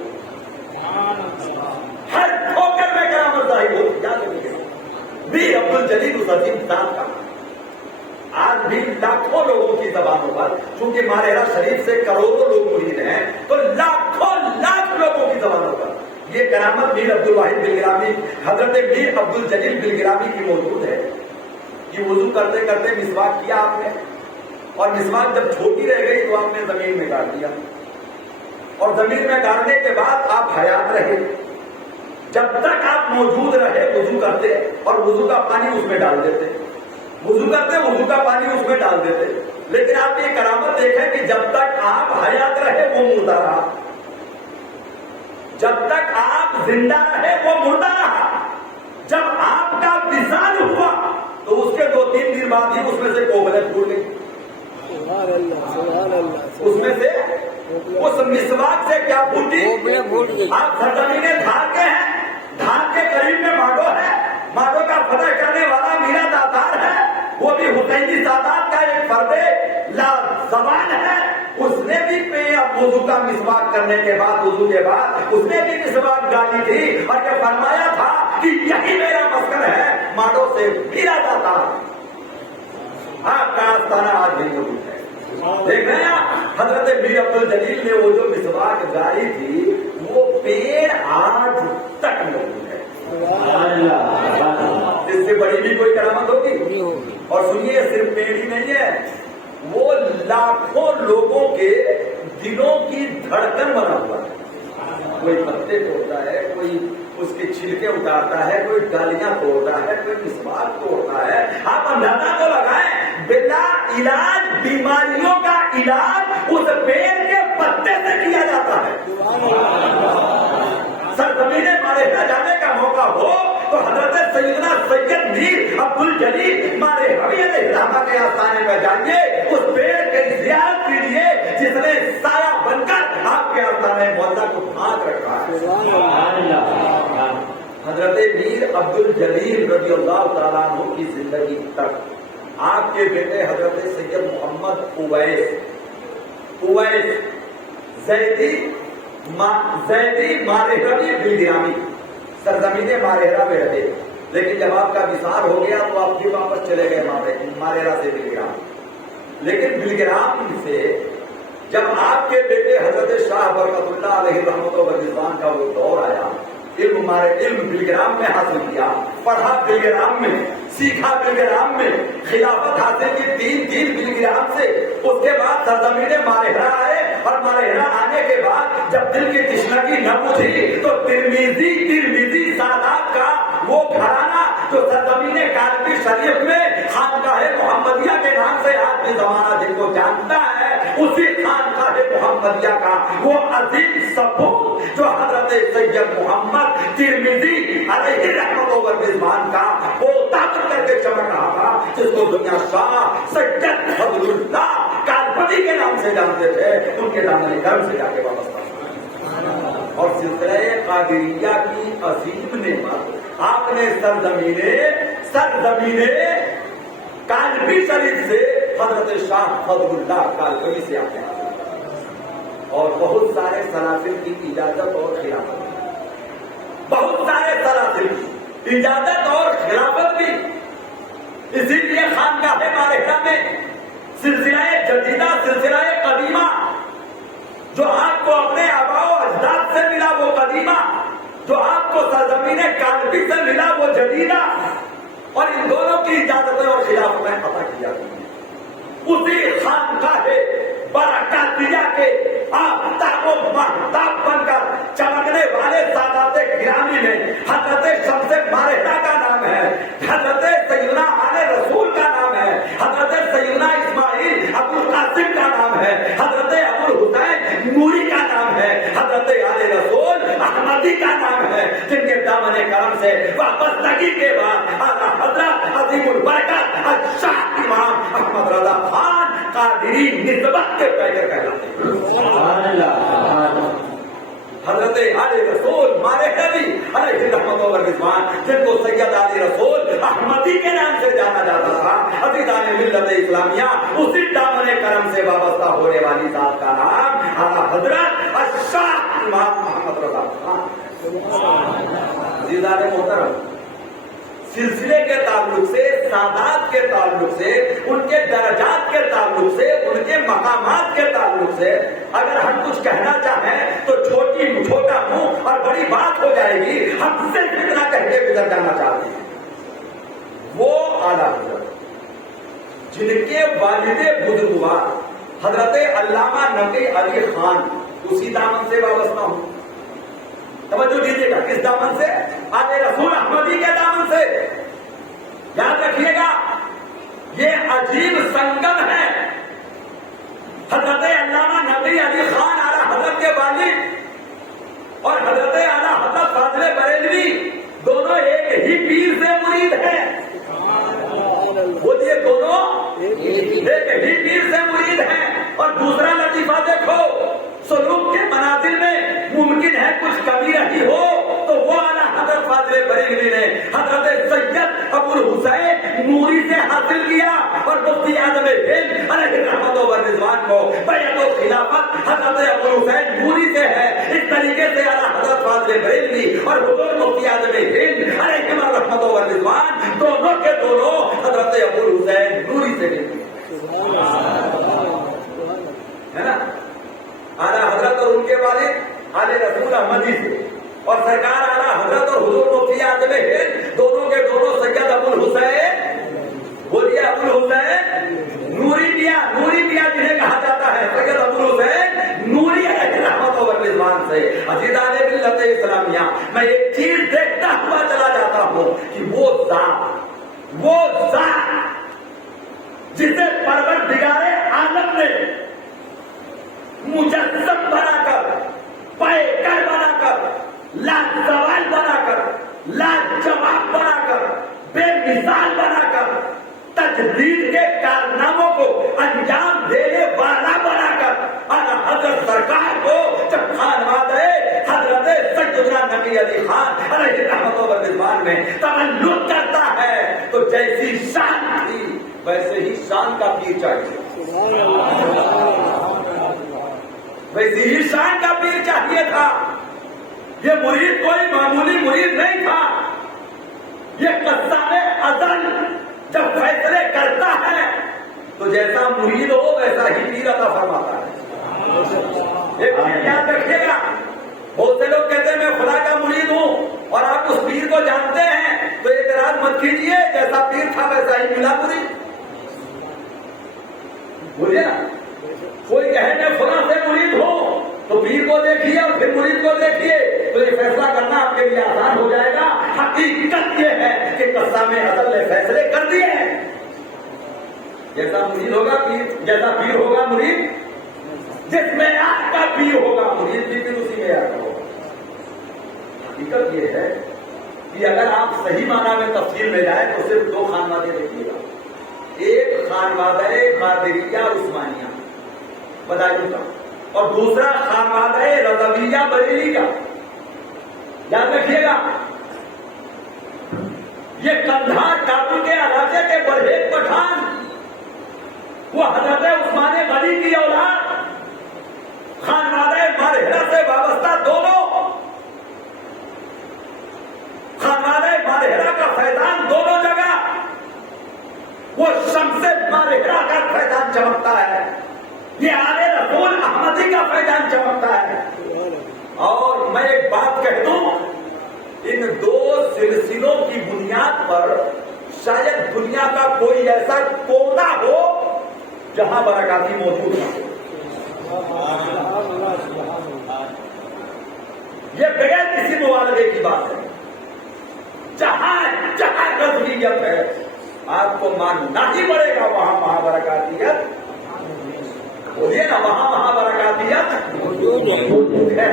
ہر ٹھوکر میں کرامت ظاہر ہوگی. یاد رکھیے میر عبد الجلیل اس عظیم ذات کا آج بھی لاکھوں لوگوں کی زبانوں پر، چونکہ مارحہ شریف سے کروڑوں لوگ مرید ہیں تو لاکھوں لاکھ لوگوں کی زبانوں پر یہ کرامت میر عبد الواحد دلگرامی حضرت میر عبد الجلیل دلگرامی کی موجود ہے. یہ وضو کرتے کرتے مسواک کیا آپ نے، اور مسواک جب چھوٹی رہ گئی تو آپ نے زمین میں گاڑ دیا، اور زمین میں گاڑنے کے بعد آپ حیات رہے. جب تک آپ موجود رہے وضو کرتے اور وضو کا پانی اس میں ڈال دیتے، وضو کرتے وضو کا پانی اس میں ڈال دیتے. لیکن آپ یہ کرامت دیکھیں کہ جب تک آپ حیات رہے وہ مردہ رہا، جب تک آپ زندہ رہے وہ مردہ رہا. جب آپ کا وصال ہوا تو اس کے 2-3 دن بعد ہی اس میں سے کوبلیں پھوٹ گئی. اس میں سے اس مسواک سے کیا پھوٹی؟ آپ سرزمین دھار کے ہیں، دھار کے قریب میں ماڈو ہے، ماڈو کا فتح کرنے والا میرا داتار ہے، وہ بھی حسینی سادات کا ایک فرد لا زبان ہے. اس نے بھی وضو کا مسواک کرنے کے بعد، وضو کے بعد اس نے بھی مسواک ڈالی تھی اور یہ فرمایا تھا کہ یہی میرا مسکن ہے، ماڑوں سے میرا جاتا آپ کا آستانہ آج بھی موجود ہے۔ دیکھ رہے ہیں حضرت میر عبد الجلیل نے وہ جو مسواک جاری تھی وہ پیڑ آج تک موجود ہے۔ اس سے بڑی بھی کوئی کرامت ہوگی؟ اور سنیے صرف پیڑ ہی نہیں ہے، وہ لاکھوں لوگوں کے دلوں کی دھڑکن بنا ہوا ہے۔ کوئی پتے توڑتا ہے، کوئی اس کے چھلکے اتارتا ہے، کوئی ڈالیاں توڑتا ہے، کوئی مسواک توڑتا ہے۔ آپ اندازہ تو لگائیں، بلا علاج بیماریوں کا علاج اس پیڑ کے پتے سے کیا جاتا ہے۔ سرزمین مارہا جانے کا موقع ہو تو حضرت سیدنا سید میر عبد الجلیل مارہوی علیہ السلام کے آستانے پہ جائیے، اس پیڑ کی زیارت کیجیے جس نے سایہ بن کر آپ کے آستانے مولا کو ڈھانک رکھا ہے۔ حضرت میر عبد الجلیل رضی اللہ تعالیٰ عنہ کی زندگی تک آپ کے بیٹے حضرت سید محمد اویس زیدی مارہوی بلگرامی سرزمین مارہرہ میں رہے، لیکن جب آپ کا وصال ہو گیا تو آپ بھی واپس چلے گئے مارہرہ سے بلگرام۔ لیکن بلگرام سے جب آپ کے بیٹے حضرت شاہ برکت اللہ علیہ رحمت و رضوان کا وہ دور آیا، علم بلگرام میں حاصل کیا، پڑھا بلگرام میں، سیکھا بلگرام میں، خلافت حاصل کی دین بلگرام سے۔ اس کے بعد سرزمین مارہرہ آئے، اور مارہرہ آنے کے بعد جب دل کی تشنگی نہ بجھی تو ترمذی سادات کا وہ گھرانہ جو سرزمین کالپی شریف میں خانقاہ محمدیہ کے نام سے آج بھی زمانہ جن کو جانتا ہے، اسی خانقاہ محمدیہ کا وہ عظیم سپوت جو حضرت سید محمد ترمذی علیہ رحمت و رضوان کا وہ طاقت کر کے چمک رہا تھا، جس کو دنیا شاہ سید فضل اللہ کالپتی کے نام سے جانتے تھے، ان کے دامن کرم سے جا کے واپس پڑھا۔ اور سلسلہ قادریہ کی عظیم نعمت آپ نے سرزمین کالپی شریف سے حضرت شاہ فضل اللہ کالپتی سے آپ نے حاصل کیا، اور بہت سارے سلاسل کی اجازت اور خلافت، بہت سارے سلاسل کی اجازت اور خلافت بھی۔ اسی لیے خانقاہ مارہرہ میں سلسلہ جدیدہ، سلسلہ قدیمہ جو آپ کو اپنے آباء و اجداد سے ملا وہ قدیمہ، جو آپ کو سرزمین کالپی سے ملا وہ جدیدہ، اور ان دونوں کی اجازتیں اور خلافتیں عطا کی جاتی ہیں۔ اسی خانقاہ برکاتیہ کے آفتاب و مہتاب بن کر چمکنے والے سادات گرامی میں حضرت شمس مارہرہ کا نام ہے، حضرت سیدنا آل رسول کا نام ہے، حضرت سیدنا اسماعیل ابو القاسم کا نام ہے، حضرت ابو الحسین نوری کا نام ہے، حضرت آل رسول احمدی کا نام ہے، جن کے دامن کرم سے وابستگی کے بعد اعلیٰ حضرت عظیم البرکت الشاہ امام احمد رضا خان قادری نسبت کے پیکر کہلاتے ہیں۔ حضرت آل رسول مارہوی علیہ رحمت و رضوان، جن کو سید آل رسول احمدی کے نام سے جانا جاتا تھا، عزیزان ملت اسلامیہ، اسی دامن کرم سے وابستہ ہونے والی ذات کا نام اعلیٰ حضرت الشاہ امام احمد رضا خان۔ عزیزان محترم، سلسلے کے تعلق سے، سادات کے تعلق سے، ان کے درجات کے تعلق سے، ان کے مقامات کے تعلق سے اگر ہم کچھ کہنا چاہیں تو چھوٹا منہ اور بڑی بات ہو جائے گی، ہم سے کتنا کہہ کے گزر جانا چاہتے ہیں۔ وہ اعلیٰ حضرت جن کے والد بزرگوار حضرت علامہ نقی علی خان اسی دامن سے وابستہ ہوں۔ توجہ دیجیے گا، کس دامن سے؟ آل رسول احمدی کے دامن سے۔ یاد رکھیے گا، یہ عجیب سنگم ہے۔ حضرت علامہ نقی علی خان اعلیٰ حضرت کے والد اور حضرت اعلیٰ حضرت فاضل بریلوی دونوں ایک ہی پیر سے مرید ہیں۔ بولیے، دونوں ایک ہی پیر سے مرید ہیں۔ اور دوسرا لطیفہ دیکھو، سلوک کے منازل میں ممکن ہے کچھ کمی رہی ہو تو وہ اعلیٰ حضرت فاضل بریلوی نے حضرت سید ابو الحسین نوری سے حاصل کیا، اور مفتی اعظم ہند علیہ رحمت و رضوان کو بیعت و خلافت حضرت ابو الحسین نوری سے ہے۔ اس طریقے سے اعلیٰ حضرت فاضل بریلوی اور حضور مفتی اعظم ہند علیہم الرحمۃ والرضوان دونوں کے دونوں حضرت ابو حسین نوری سے ملتے ہے نا. اعلیٰ حضرت اور ان کے والد اعلی رسول احمدی سے، اور سرکار اعلیٰ حضرت اور حضور مفتی اعظم ہند دونوں کے دونوں سید ابو الحسین، بولیے ابو الحسین نوری میاں جنہیں کہا جاتا ہے، سید ابو الحسین نوری علیہ رحمت و رضوان سے. عزیزان ملت اسلامیہ، میں ایک چیز دیکھتا ہوا چلا جاتا ہوں کہ وہ ذات جسے پروردگار عالم نے مجسم بنا کر، پیکر بنا کر، لازوال بنا کر، لاجواب بنا کر، بے مثال بنا کر، تجدید کے کارناموں کو انجام دینے والا بنا کر، اور حضرت سرکار کو جب خانوادہ حضرت سیدنا نبی علی خان علیہ رحمت و رضوان میں تولد کرتا ہے تو جیسی شان تھی ویسے ہی شان کا پیر چاہیے، ویسی ہی شان کا پیر چاہیے تھا. یہ مرید کوئی معمولی مرید نہیں تھا. یہ قصاب ازل جب فیصلے کرتا ہے تو جیسا مرید ہو ویسا ہی پیر عطا فرماتا ہے. ایک چیز یاد رکھیے گا، بہت سے لوگ کہتے ہیں میں خدا کا مرید ہوں اور آپ اس پیر کو جانتے ہیں تو اعتراض مت کیجیے، جیسا پیر تھا ویسا ہی ملا مرید. بولیے نا، کوئی کہے میں خدا سے مرید ہوں تو پیر کو دیکھیے اور پھر مرید کو دیکھیے تو یہ فیصلہ کرنا آپ کے لیے آسان ہو جائے گا. حقیقت یہ ہے کہ قسام ازل نے فیصلے کر دیے ہیں. جیسا مرید ہوگا پیر، جیسا پیر ہوگا مرید، جس میں آپ کا پیر ہوگا مرید بھی پھر اسی میں آپ ہوگا. حقیقت یہ ہے کہ اگر آپ صحیح معنی میں تفصیل میں جائیں تو صرف دو خانوادے دیکھیے گا. ایک خانوادہ قادریہ عثمانیہ بدایوں کا، اور دوسرا خانوادہ رضویہ بریلی کا. یاد رکھیے گا، یہ قندھار کابل کے علاقے کے برہیز پٹھان، وہ حضرت عثمان غنی کی اولاد، خانوادہ مارہرہ سے وابستہ دونوں، خانوادہ مارہرہ کا فیضان دونوں جگہ، وہ شمس مارہرہ کا فیضان چمکتا ہے، یہ آلے رسول احمدی کا فیضان چمکتا ہے. اور میں ایک بات کہہ دوں، ان دو سلسلوں کی بنیاد پر شاید دنیا کا کوئی ایسا کونا ہو جہاں برکاتی موجود نہ ہو. یہ بغیر کسی مبالغے کی بات ہے. جہاں رضویت ہے آپ کو ماننا ہی پڑے گا وہاں مہابرکاتیت، بولیے نا، وہاں مہابرکاتیت موجود ہے.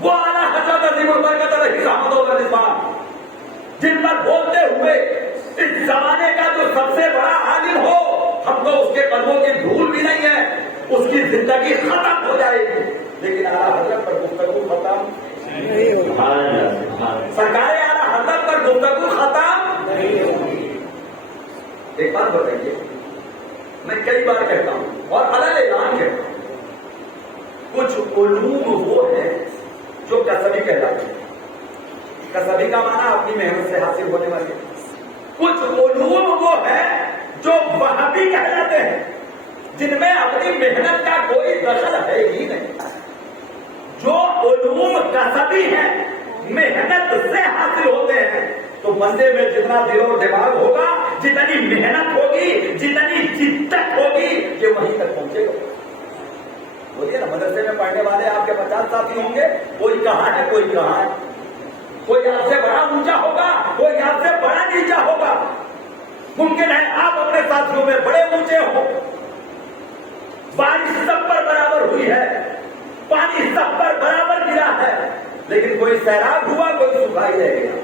وہ اعلیٰ حضرت عظیم البرکت علیہ رحمت و رضوان جن پر بولتے ہوئے اس زمانے کا جو سب سے بڑا عالم ہو، ہم تو اس کے قدموں کی دھول بھی نہیں ہے، اس کی زندگی ختم ہو جائے گی، لیکن اعلیٰ حضرت پر گفتگو ختم نہیں ہوگی، سرکار اعلیٰ حضرت پر گفتگو ختم نہیں ہوگی. ایک بات بتائیے، میں کئی بار کہتا ہوں اور الگ اعلان کہتا ہوں، کچھ علوم وہ ہے جو کسبی کہلاتے ہیں. کسبی کا معنی اپنی محنت سے حاصل ہونے والے. کچھ علوم وہ ہے جو وہابی کہلاتے ہیں، جن میں اپنی محنت کا کوئی دخل ہے ہی نہیں. جو علوم کسبی ہیں، محنت سے حاصل ہوتے ہیں، تو بندے میں جتنا دل اور دماغ ہوگا، جتنی محنت ہوگی، جتنی جدت ہوگی، یہ وہیں تک پہنچے گا. بولیے نا، مدرسے میں پڑھنے والے آپ کے 50 ساتھی ہوں گے، کوئی کہاں ہے کوئی کہاں ہے، کوئی آپ سے بڑا اونچا ہوگا، کوئی آپ سے بڑا نیچا ہوگا. ممکن ہے آپ اپنے ساتھیوں میں بڑے اونچے ہو، بارش سب پر برابر ہوئی ہے، پانی سب پر برابر گرا ہے، لیکن کوئی سیلاب ہوا کوئی سکھا ہی رہ گیا.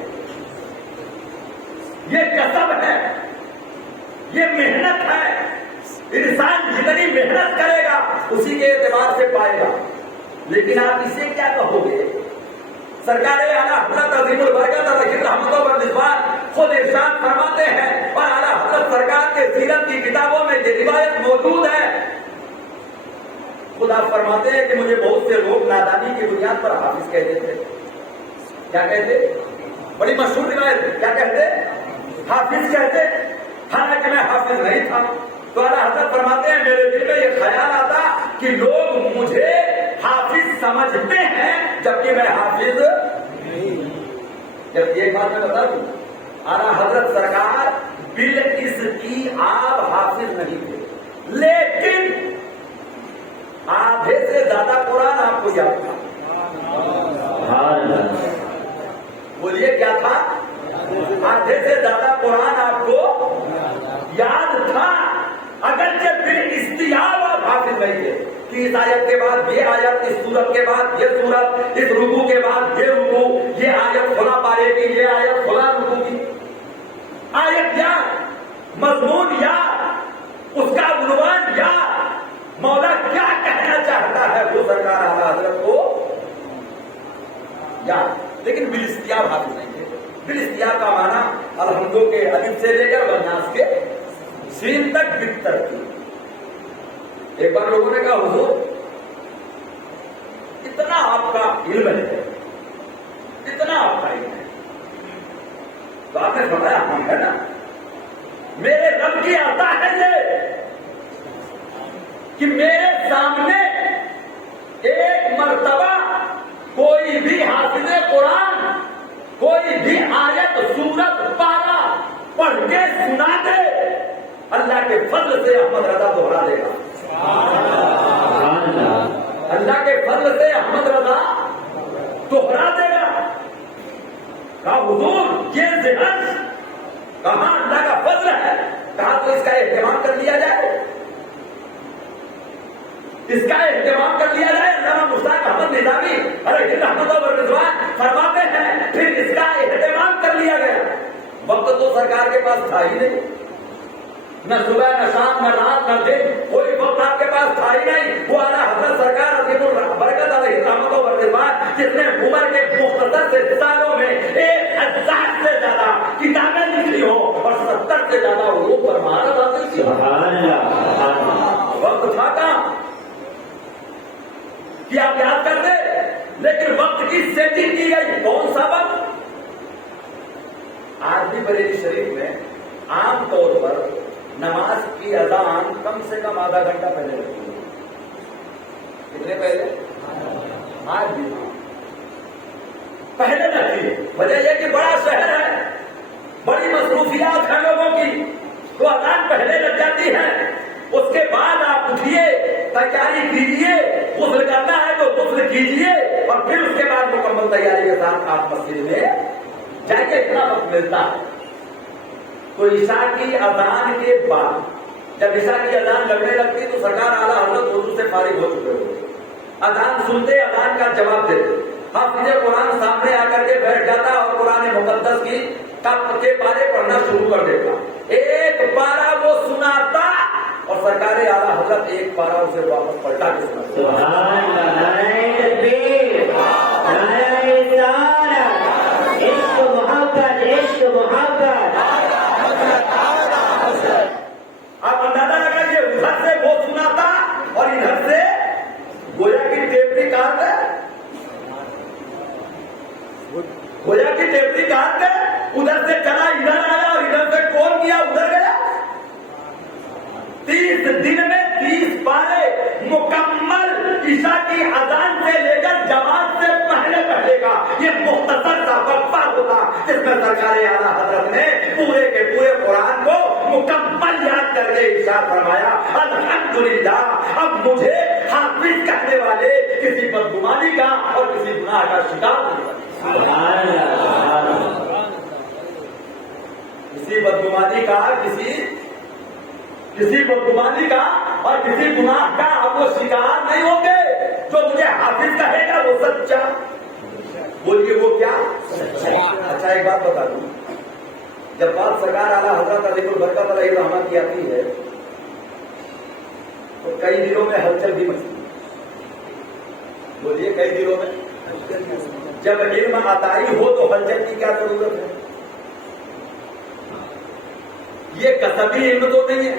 یہ کسب ہے، یہ محنت ہے. انسان جتنی محنت کرے گا اسی کے اعتبار سے پائے گا. لیکن آپ اسے کیا کہو گے؟ سرکار اعلیٰ حضرت عظیم البرکت علیہ رحمت و رضوان خود ارشاد فرماتے ہیں، اور اعلیٰ حضرت سرکار کے سیرت کی کتابوں میں یہ روایت موجود ہے، خدا فرماتے ہیں کہ مجھے بہت سے لوگ نادانی کی بنیاد پر حافظ کہتے تھے. کیا کہتے؟ بڑی مشہور روایت ہے. کیا کہتے؟ حافظ کہتے. حالانکہ میں حافظ نہیں تھا. تو اعلیٰ حضرت فرماتے ہیں میرے دل میں یہ خیال آتا کہ لوگ مجھے حافظ سمجھتے ہیں جبکہ میں حافظ نہیں. جب ایک بات میں بتا دوں, اعلیٰ حضرت سرکار اس کی آپ حافظ نہیں تھے, لیکن آدھے سے زیادہ قرآن آپ کو یاد تھا. بولیے کیا تھا؟ آدھے سے زیادہ قرآن آپ کو یاد تھا, اگرچہ پھر استیاب آپ حافظ نہیں تھے کہ اس آیت کے بعد یہ آیت, اس سورت کے بعد یہ سورت, اس رکوع کے بعد یہ رکوع, یہ آیت فلاں پارے کی, یہ آیت فلاں رکوع کی. آیت یاد, مضمون یاد, اس کا عنوان یاد, مولا کیا کہنا چاہتا ہے وہ سرکار اعلیٰ حضرت کو یاد, لیکن بالاستیاب حافظ نہیں تھے. بالاستیاب کا معنی الحمدوں کے الف سے لے کر والناس کے سین تک بتر تھی. ایک بار لوگوں نے کہا حضور اتنا آپ کا علم ہے, اتنا آپ کا علم ہے, تو آپ نے فرمایا ہم ہے نا, میرے رب کی عطا ہے یہ کہ میرے سامنے ایک مرتبہ کوئی بھی حافظ قرآن کوئی بھی آیت سورت پارا پڑھ کے سنا دے, اللہ کے فضل سے احمد رضا دوہرا دے گا. اللہ کے فضل سے احمد رضا دوہرا دے گا. کہا حضور یہ ذہن کہاں اللہ کا فضل ہے, کہا تو اس کا اہتمام کر لیا جائے, اس کا اہتمام کر لیا جائے. علامہ مشتاق احمد نظامی علیہ رحمۃ و رضوان فرماتے ہیں پھر اس کا اہتمام کر لیا گیا. وقت تو سرکار کے پاس تھا ہی نہیں, نہ صبح نہ شام نہ رات نہ دن, کوئی وقت آپ کے پاس تھا ہی نہیں. وہ اعلیٰ حضرت سرکار عظیم البرکت علیہ رحمۃ و رضوان جس نے عمر کے مختصر سے سالوں میں 1000 سے زیادہ کتابیں لکھی ہو اور 70 سے زیادہ علوم پر مہارت حاصل کی ہو, وقت تھا کہاں کہ آپ یاد کر دیں, لیکن وقت کی سیٹنگ کی گئی. کون سا وقت؟ آج بھی بریلی شریف میں عام طور پر نماز کی اذان کم سے کم آدھا گھنٹہ پہلے لگتی ہے. کتنے پہلے؟ آج بھی پہلے لگتی ہے. وجہ یہ کہ بڑا شہر ہے, بڑی مصروفیات ہیں لوگوں کی, تو اذان پہلے لگ جاتی ہے. اس کے بعد آپ اٹھیے, تیاری کیجیے, غسل کرنا ہے تو غسل کیجیے, اور پھر اس کے بعد مکمل تیاری کے ساتھ آپ مسجد میں جائیے. اتنا وقت ملتا ہے. تو عشاء کی اذان کے بعد جب عشاء کی اذان لگنے لگتی تو سرکار اعلیٰ حضرت اردو سے فارغ ہو چکے ہوتے, اذان سنتے اذان کا جواب دیتے. حافظ قرآن سامنے آ کر کے بیٹھ جاتا اور قرآن مقدس کی کے پارے پڑھنا شروع کر دیتا. ایک پارا وہ سناتا اور سرکار اعلیٰ حضرت ایک پارا اسے واپس پلٹا کے سناتا. آپ اندازہ لگائیے, ادھر سے وہ سناتا اور ادھر سے گویا کی ٹیپری کارڈ ہے, گویا کی ٹیپری کارڈ ہے, ادھر سے چلا ادھر آیا اور ادھر سے کال کیا ادھر گیا. 30 دن میں 30 پارے مکمل عشاء کی اذان سے لے کر جماعت سے پہلے کا یہ مختصر سا وقفہ ہوتا جس میں سرکار اعلیٰ حضرت نے پورے کے پورے قرآن کو مکمل یاد کر کے ارشاد فرمایا الحمدللہ اب مجھے حافظ کہنے والے کسی بدگمانی کا اور کسی گناہ کا شکار نہیں بنے. کسی بدگمانی کا کسی بدگمانی کا اور کسی گناہ کا اب وہ شکار نہیں ہوں گے. جو مجھے حافظ کہے گا وہ سچا, بولیے وہ کیا سچا. اچھا ایک بات بتا دوں, جب بات سرکار اعلیٰ حضرت عظیم البرکت علیہ رحمت کی آتی ہے تو کئی دنوں میں ہلچل بھی مچتی ہے. بولیے کئی دنوں میں جب علم عطائی ہو تو ہلچل کی کیا ضرورت ہے. یہ کسبی علم تو نہیں ہے,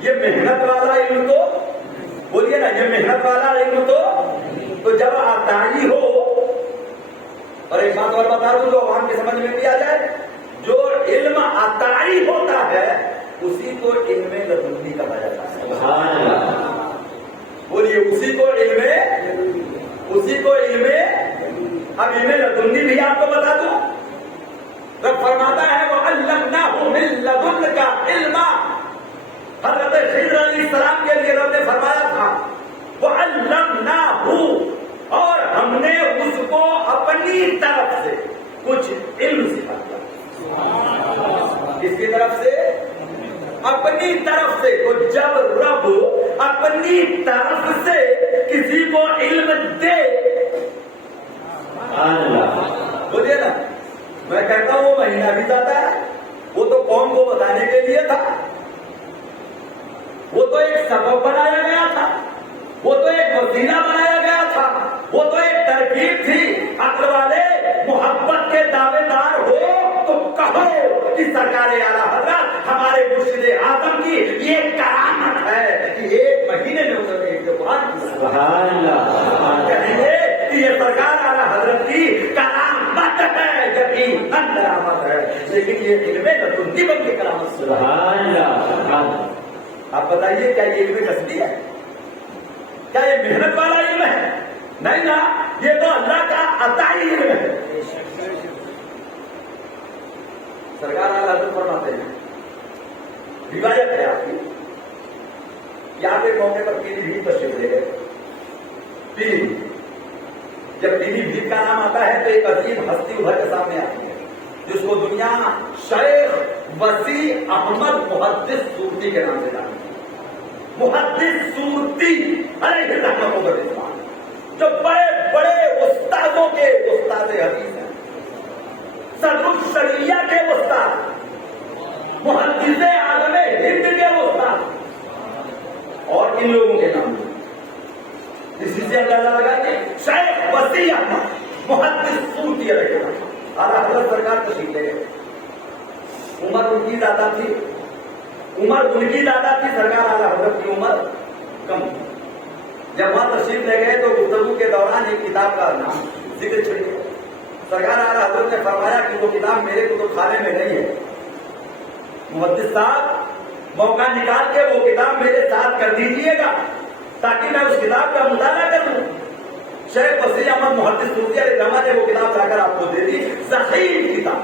یہ محنت والا علم تو بولیے نا یہ محنت والا علم تو جب عطائی ہو. اور ایک بات اور بتا دوں جو عوام کی سمجھ میں بھی آ جائے, جو علم عطائی ہوتا ہے اسی کو علم لدنی کہا جاتا ہے. سبحان اللہ. بولیے اسی کو علم اب علم لدنی بھی آپ کو بتا دوں. رب فرماتا ہے وَعَلَّمْنَاهُ مِن لَدُنِّكَ عِلْمًا. حضرت خضر علیہ السلام کے لیے رب نے فرمایا تھا وَعَلَّمْنَاهُ, اور ہم نے اس کو اپنی طرف سے کچھ علم سکھایا. کس کی طرف سے؟ اپنی طرف سے. تو جب رب اپنی طرف سے کسی کو علم دے, بولیے نا, میں کہتا ہوں وہ مہینہ بھی جاتا ہے, وہ تو قوم کو بتانے کے لیے تھا, وہ تو ایک سبب بنایا گیا تھا, وہ تو ایک وسیلہ بنایا گیا تھا, وہ تو ایک ترکیب تھی. عقل والے محبت کے دعوے دار ہو تو کہو کہ سرکار اعلیٰ حضرت ہمارے مرشد اعظم کی یہ کرامت ہے کہ ایک مہینے میں انہوں نے ایک قرآن کی. سبحان اللہ. کہیں گے کہ یہ سرکار اعلیٰ حضرت کی کرامت ہے, یقیناً کرامت ہے, لیکن یہ علم لدنی بن کے کرامت. سبحان اللہ. آپ بتائیے کیا یہ علم کسبی ہے؟ کیا یہ محنت والا علم ہے؟ نہیں نا, یہ تو اللہ کا عطائی علم ہے. سرکار اعلیٰ حضرت فرماتے ہیں, روایت ہے آپ کی, یاد ایک موقع پر پیلی بھیت تشریف لے گئے. پیلی, جب پیلی بھیت کا نام آتا ہے تو ایک عظیم ہستی ابھر کے سامنے آتی ہے جس کو دنیا شیخ وسیع احمد محدث صوفی کے نام سے جانتی ہے. محدث صوفی علیہ رحمۃ اللہ, جو بڑے بڑے استادوں کے استاد حدیث ہیں, صدر الشریعہ کے استاد, محدث عالم ہند کے استاد, اور ان لوگوں کے نام اسی سے اندازہ لگا کہ شیخ وسیع احمد محدث صوفی علیہ رحمۃ. اعلیٰ حضرت سرکار تشریف لے گئے. عمر ان کی زیادہ تھی, سرکار اعلیٰ حضرت کی عمر کم. جب وہاں تشریف لے گئے تو گفتگو کے دوران ایک کتاب کا نام ذکر چھڑ گیا. سرکار اعلیٰ حضرت نے فرمایا کہ وہ کتاب میرے کو تو کھانے میں نہیں ہے, محدث صاحب موقع نکال کے وہ کتاب میرے ساتھ کر دیجیے گا تاکہ میں اس کتاب کا مطالعہ کر لوں. شیخ وسیع احمد محدث صوفی علیہ رحمۃ نے وہ کتاب جا کر آپ کو دے دی, ضخیم کتاب.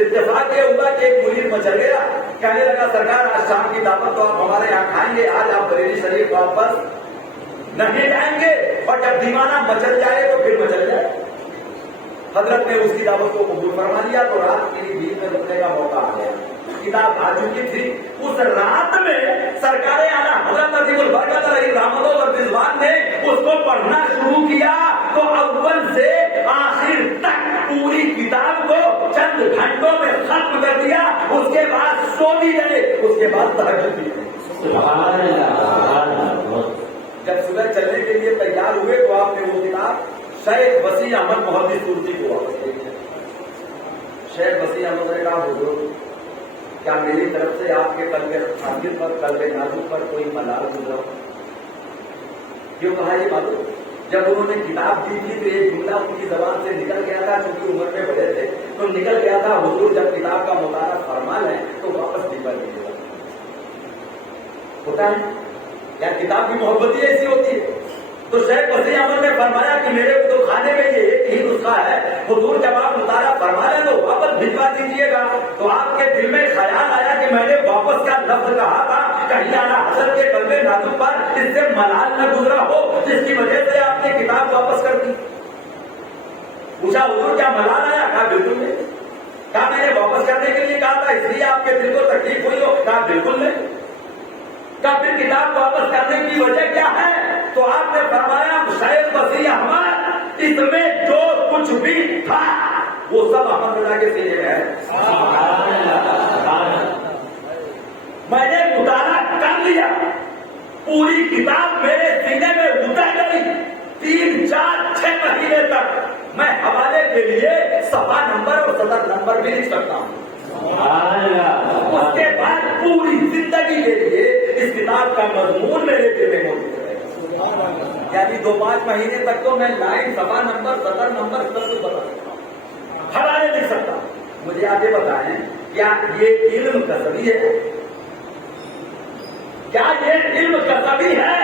اتفاق یہ ہوا کہ ایک مرید مچل گیا, کہنے لگا سرکار آج شام کی دعوت تو آپ ہمارے یہاں کھائیں گے, آج آپ بریلی شریف واپس نہیں جائیں گے, اور جب دیوانہ مچل جائے تو پھر مچل جائے. حضرت نے اس کی دعوت کو قبول فرما لیا تو رات کی بھیڑ میں رکنے کا موقع آ گیا. کتاب آ چکی تھی. اس رات میں سرکار اعلیٰ حضرت عظیم البرکت علیہ رحمت و رضوان نے اس کو پڑھنا شروع کیا تو اول سے آخر تک پوری کتاب کو چند گھنٹوں میں ختم کر دیا. اس کے بعد سو بھی گئے, اس کے بعد تہجد بھی گئے. سبحان اللہ. جب صبح چلنے کے لیے تیار ہوئے تو آپ نے وہ کتاب شیخ وسیع احمد محدث صوفی کو واپس دے دیا. شیخ وسیع احمد نے کہا حضور کیا میری طرف سے آپ کے قلب حاضر پر, قلب نازک پر کوئی ملال گزرا؟ کیوں کہا یہ معلوم؟ جب انہوں نے کتاب دی تھی تو یہ جملہ ان کی زبان سے نکل گیا تھا, کیونکہ عمر میں بڑے تھے تو نکل گیا تھا, حضور جب کتاب کا مطالعہ فرما لیں تو واپس دکھا دیجیے گا. ہوتا ہے کیا کتاب کی محبت ہی ایسی ہوتی ہے؟ تو شیخ وسیع احمد نے فرمایا کہ میرے کو تو کھانے میں یہ ایک ہی نسخہ ہے, حضور جب آپ مطالعہ فرما لیں تو واپس بھجوا دیجیے گا. تو آپ کے دل میں خیال آیا کہ میں نے واپس کا لفظ کہا تھا, کہیں اعلیٰ حضرت کے قلب نازک پر اس سے ملال نہ گزرا ہو جس کی وجہ سے آپ نے کتاب واپس کر دی. پوچھا حضور کیا ملال آیا؟ کہا بالکل نہیں. کہا میں نے واپس کرنے کے لیے کہا تھا اس لیے آپ کے دل کو تکلیف ہوئی ہو؟ کہا بالکل نہیں. کہا پھر کتاب واپس کرنے کی وجہ کیا ہے؟ تو آپ نے فرمایا شیخ وسیع احمد اس میں جو کچھ بھی تھا وہ سب احمد رضا کے سینے میں ہے. میں نے مطالعہ کر لیا, پوری کتاب میرے سینے میں اتر گئی. 3, 4, 6 مہینے تک میں حوالے کے لیے صفحہ نمبر اور صدر نمبر بھی لکھ سکتا ہوں. اس کے بعد پوری زندگی کے لیے اس کتاب کا مضمون میرے یعنی 2-5 مہینے تک تو میں لائن صفحہ نمبر سطر نمبر سب کچھ بتا سکتا ہوں، حوالے لکھ سکتا ہوں. مجھے آپ یہ بتائیں کیا یہ علم کسبی ہے؟ کیا یہ علم کسبی ہے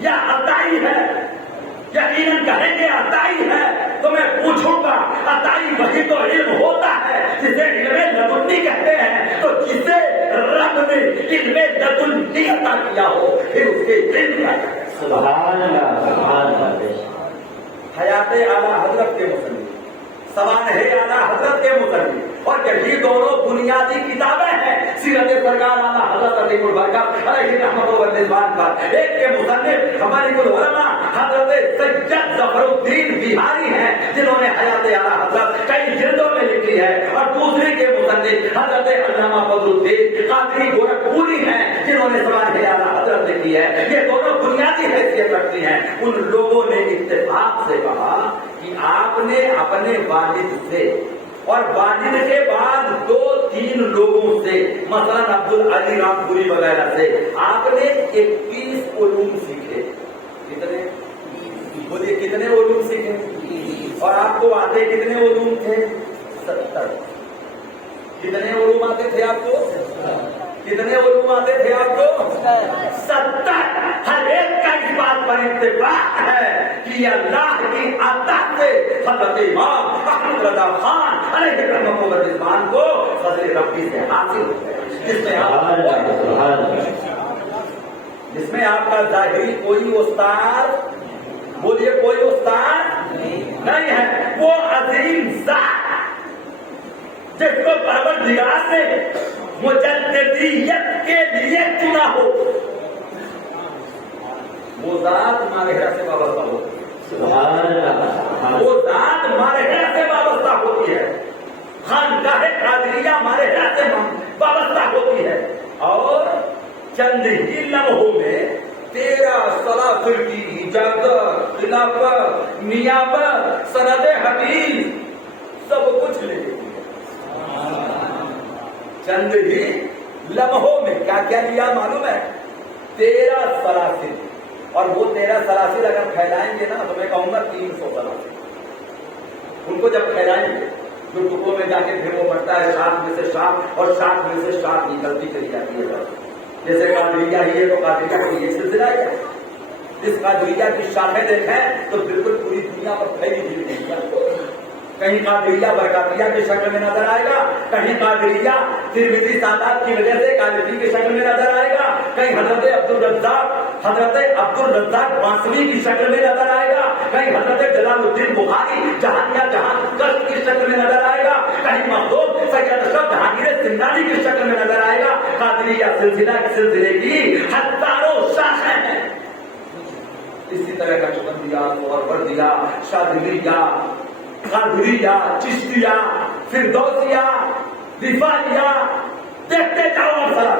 یا عطائی ہے؟ یقیناً کہیں گے عطائی ہے تو میں پوچھوں گا عطائی وہی تو علم ہوتا ہے جسے علم لدنی کہتے ہیں. تو جسے رب نے علم لدنی عطا کیا ہو پھر اس کے علم کا کیا ہے؟ سبحان اللہ سبحان اللہ. حیات اعلیٰ حضرت کے مصنف، سوانح اعلیٰ حضرت کے مصنف، اور یہ دونوں بنیادی کتابیں ہیں سیرت سرکار اعلیٰ حضرت عظیم البرکت علیہ رحمت و رضوان پر. ایک کے مصنف ہماری العلماء حضرت سید ظفر الدین بہاری ہیں جنہوں نے حیات اعلیٰ حضرت کئی جلدوں میں لکھی ہے، اور دوسری کے مصنف حضرت علامہ فضل الدین قادری گورکھپوری ہیں جنہوں نے سوانح اعلیٰ حضرت لکھی ہے. یہ دونوں بنیادی حیثیت رکھتی ہیں. ان لوگوں نے اتفاق سے کہا کہ آپ نے اپنے والد سے اور والد کے بعد 2-3 لوگوں سے مثلا عبدالعلی رام پوری وغیرہ سے آپ نے 21 علوم سیکھے. کتنے؟ بولیے کتنے علوم سیکھے؟ اور آپ کو آتے کتنے علوم تھے؟ 70. کتنے علوم آتے تھے آپ کو؟ کتنے علوم آتے تھے آپ کو؟ 70. ہر ایک کا اس بات پر اتفاق ہے کہ اللہ کی عطا سے حضرت امام احمد رضا خان علیہ رحمۃ و رضوان کو فضل ربی سے حاصل ہو گئے، جس میں آپ کا ظاہری کوئی استاد، بولیے کوئی استاد نہیں ہے. وہ عظیم ذات جس کو پروردگار نے مجددیت کے لیے چنا ہو، وہ ذات مارحلہ سے وابستہ ہوتی ہے. وہ ذات مارحلہ سے وابستہ ہوتی ہے. خانقاہ قادریہ مارحلہ سے وابستہ ہوتی ہے. اور چند ہی لمحوں میں 13 سلاسل کی اجازت، خلافت، نیابت، سند حدیث سب کچھ لے لیتی ہے. چند ہی لمحوں میں کیا کیا لیا معلوم ہے؟ 13 سلاسل. اور وہ 13 سلاسل اگر پھیلائیں گے نا تو میں کہوں گا 300 سلاسل. ان کو جب پھیلائیں گے جو ٹکڑوں میں جا کے پھر وہ بڑھتا ہے، شاخ میں سے شاخ اور شاخ میں سے شاخ نکلتی چلی جاتی ہے. جیسے قادریہ ہی ہے تو قادریہ کا یہ سلسلہ ہے. اس قادریہ کی شاخیں دیکھیں تو بالکل پوری دنیا پر پھیلی ہوئی نہیں ہے. کہیں قادریہ برکاتیہ کی شکل میں نظر آئے گا، کہیں قادریہ ترمذی سادات کی وجہ سے قادری کی شکل میں نظر آئے گا، کہیں حضرت عبدالرزاق بانسوی کی شکل میں نظر آئے گا، کہیں حضرت جلال الدین بخاری جہانیہ جہان کش کی شکل میں نظر آئے گا، کہیں مخدوم سید اشرف جہانگیر زندانی کی شکل میں نظر آئے گا. قادریہ سلسلے کی ہزاروں شاخیں ہیں. اسی طرح کا چکندیہ اور بردیہ، شاذلیہ، قادریہ، چشتیہ، فردوسیہ، رفاعیہ، دیکھتے جاؤ اور سر.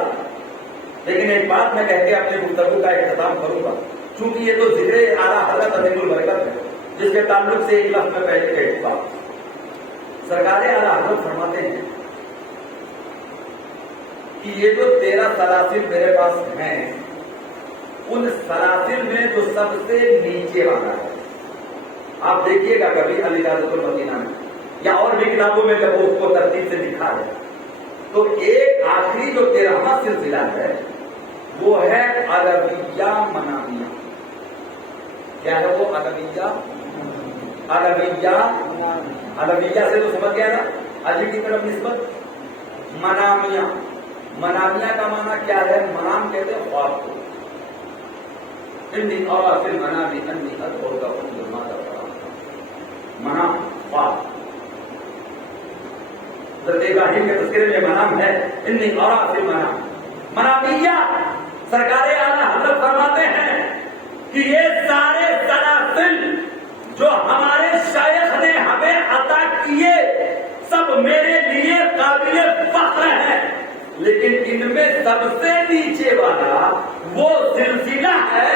لیکن ایک بات میں کہہ کے اپنے گفتگو کا اختتام کروں گا، چونکہ یہ تو ذکر اعلیٰ حضرت عظیم البرکت ہے جس کے تعلق سے ایک لفظ میں پہلے کہہ چکا. سرکار اعلیٰ حضرت فرماتے ہیں کہ یہ جو 13 سلاسل میرے پاس ہیں، ان سلاسل میں جو سب سے نیچے والا ہے، آپ دیکھیے گا کبھی الاجازت المدینہ میں یا اور بھی کتابوں میں جب اس کو ترتیب سے لکھا ہے تو ایک آخری جو 13واں سلسلہ ہے وہ ہے عربیہ منامیہ. کیا ہے وہ؟ عربیہ سے تو سمجھ گیا نا، علی کی طرف نسبت. منامیہ کا معنی کیا ہے؟ منام کہتے ہیں خواب کو. اور پھر منام خواب. حضرت ابراہیم کے تذکرے میں منام ہے انی ارا فی المنام. منامیہ سرکار اعلیٰ حضرت فرماتے ہیں کہ یہ سارے سلاسل جو ہمارے شیخ نے ہمیں عطا کیے سب میرے لیے قابل فخر ہیں، لیکن ان میں سب سے نیچے والا وہ سلسلہ ہے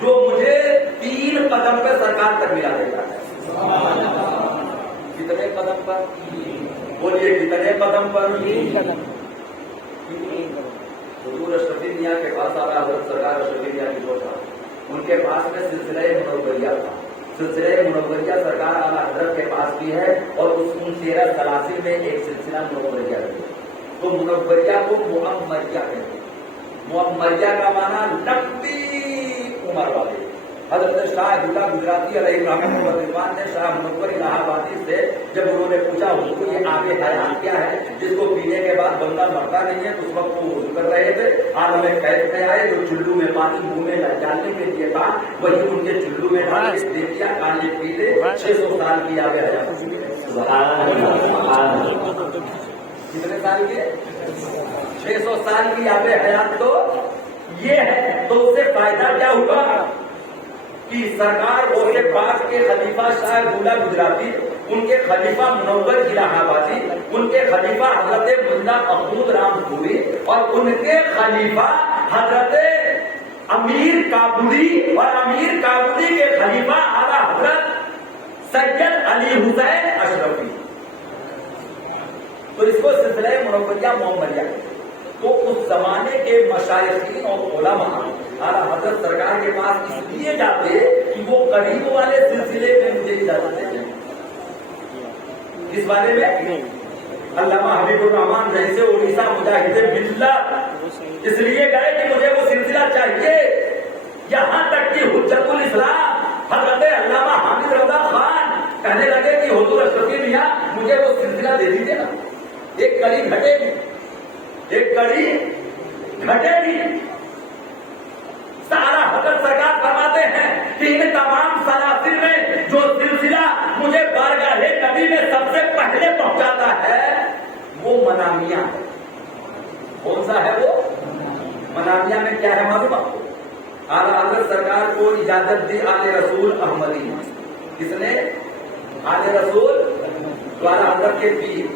جو مجھے 3 قدم پہ سرکار تک ملا دیتا ہے. کتنے قدم پر؟ بولیے کتنے قدم پر؟ 3 قدم. حضور اشرف الانبیاء کے پاس آ رہا حضرت سرکار اشرف الانبیاء کی پوچھا ان کے پاس میں سلسلہ منوریہ تھا. سلسلہ منوریہ سرکار اعلیٰ حضرت کے پاس بھی ہے اور ان 13 سلاسل میں ایک سلسلہ منوریہ بھی ہے. تو منوریہ کو معمریہ کہتے ہیں. معمریہ کا معنی لمبی عمر والے. حضرت شاہ دلہ گجراتی علیہ الرحمۃ والرضوان نے شاہ منور الہ آبادی سے جب انہوں نے پوچھا حضور یہ آب حیات کیا ہے جس کو پینے کے بعد بندہ مرتا نہیں ہے، اس وقت وہ وضو کر رہے تھے. عالم قید میں آئے جو چلو میں پانی منہ میں ڈالنے کے لیے تھا وہی ان کے چلو میں ڈال کے دے دیا، کان یہ پی لے. 600 سال کی آب حیات. کتنے سال کی؟ 600 سال کی آب حیات تو یہ ہے. تو اس سے فائدہ کیا ہوا کہ سرکار غوث پاک کے خلیفہ شاہ دلہ گجراتی، ان کے خلیفہ منور الہ آبادی، ان کے خلیفہ حضرت ملا محمود رام پوری اور ان کے خلیفہ حضرت امیر کابلی اور امیر کابلی کے خلیفہ اعلیٰ حضرت سید علی حسین اشرفی. تو اس کو سلسلہ منوریہ معمریہ. تو اس زمانے کے مشائخین اور علماء اعلیٰ حضرت سرکار کے پاس اس لیے جاتے کہ وہ قریب والے سلسلے میں مجھے اجازت دیتے ہیں. اس بارے میں علامہ حبیب الرحمان جیسے اڑیسہ مجاہد ملت اس لیے گئے کہ مجھے وہ سلسلہ چاہیے. یہاں تک کہ حجت الاسلام حضرت علامہ حامد رضا خان کہنے لگے کہ حضور اشرفی میاں مجھے وہ سلسلہ دے دیجیے نا، ایک کڑی گھٹے گی، ایک کڑی گھٹے گی. سارا حضرت سرکار فرماتے ہیں کہ ان تمام سلاسل میں جو سلسلہ مجھے بارگاہ نبی میں سب سے پہلے پہنچاتا ہے وہ منامیہ ہے. کون سا ہے وہ؟ منامیہ میں کیا ہے معلوم آپ کو؟ اعلیٰ حضرت سرکار کو اجازت دی آل رسول احمدی. کس نے؟ آل رسول اعلیٰ حضرت کے پیر.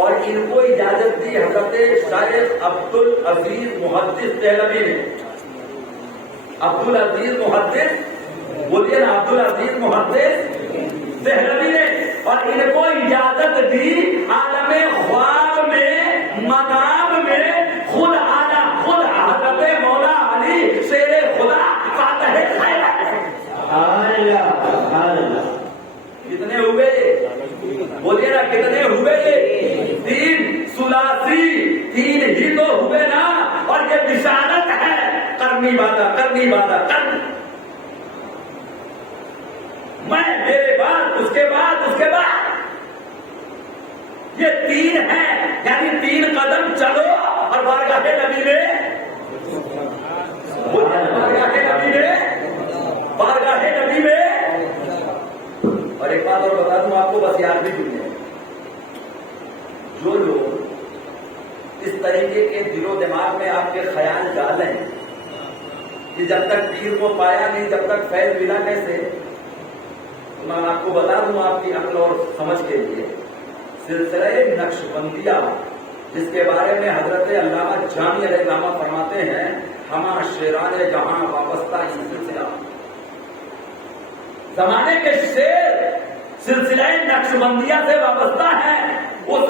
اور ان کو اجازت دی حضرت شیخ عبد العزیز محدث دہلوی نے. عبد العزیز محدث بولیے نا، عبد العزیز محدث دہلوی نے. اور ان کو اجازت دی عالم خواب میں، منام میں خود حضرت مولا علی شیر خدا فاتح کتنے ہوئے؟ بولیے نا کتنے ہوئے؟ 3 ثلاثی. 3 ہی تو ہوئے نا. اور یہ بشارت ہے کرنی وعدہ کرنی وعدہ کرنی. میں میرے بعد اس کے بعد یہ 3 ہیں، یعنی 3 قدم چلو اور بارگاہ نبی میں بارگاہ نبی میں. اور ایک بات اور بتا دوں آپ کو، بس یاد بھی دیں، جو لوگ اس طریقے کے دل و دماغ میں آپ کے خیال ڈالیں کہ جب تک پیر کو پایا نہیں جب تک فیض ملا کیسے، میں آپ کو بتا دوں آپ کی عقل اور سمجھ کے لیے. سلسلہ نقش بندیہ جس کے بارے میں حضرت علامہ جامی علیہ الرحمہ فرماتے ہیں، ہمارا شیران جہاں وابستہ یہ سلسلہ. زمانے کے شیر سلسلہ نقش بندیہ سے وابستہ ہے. اس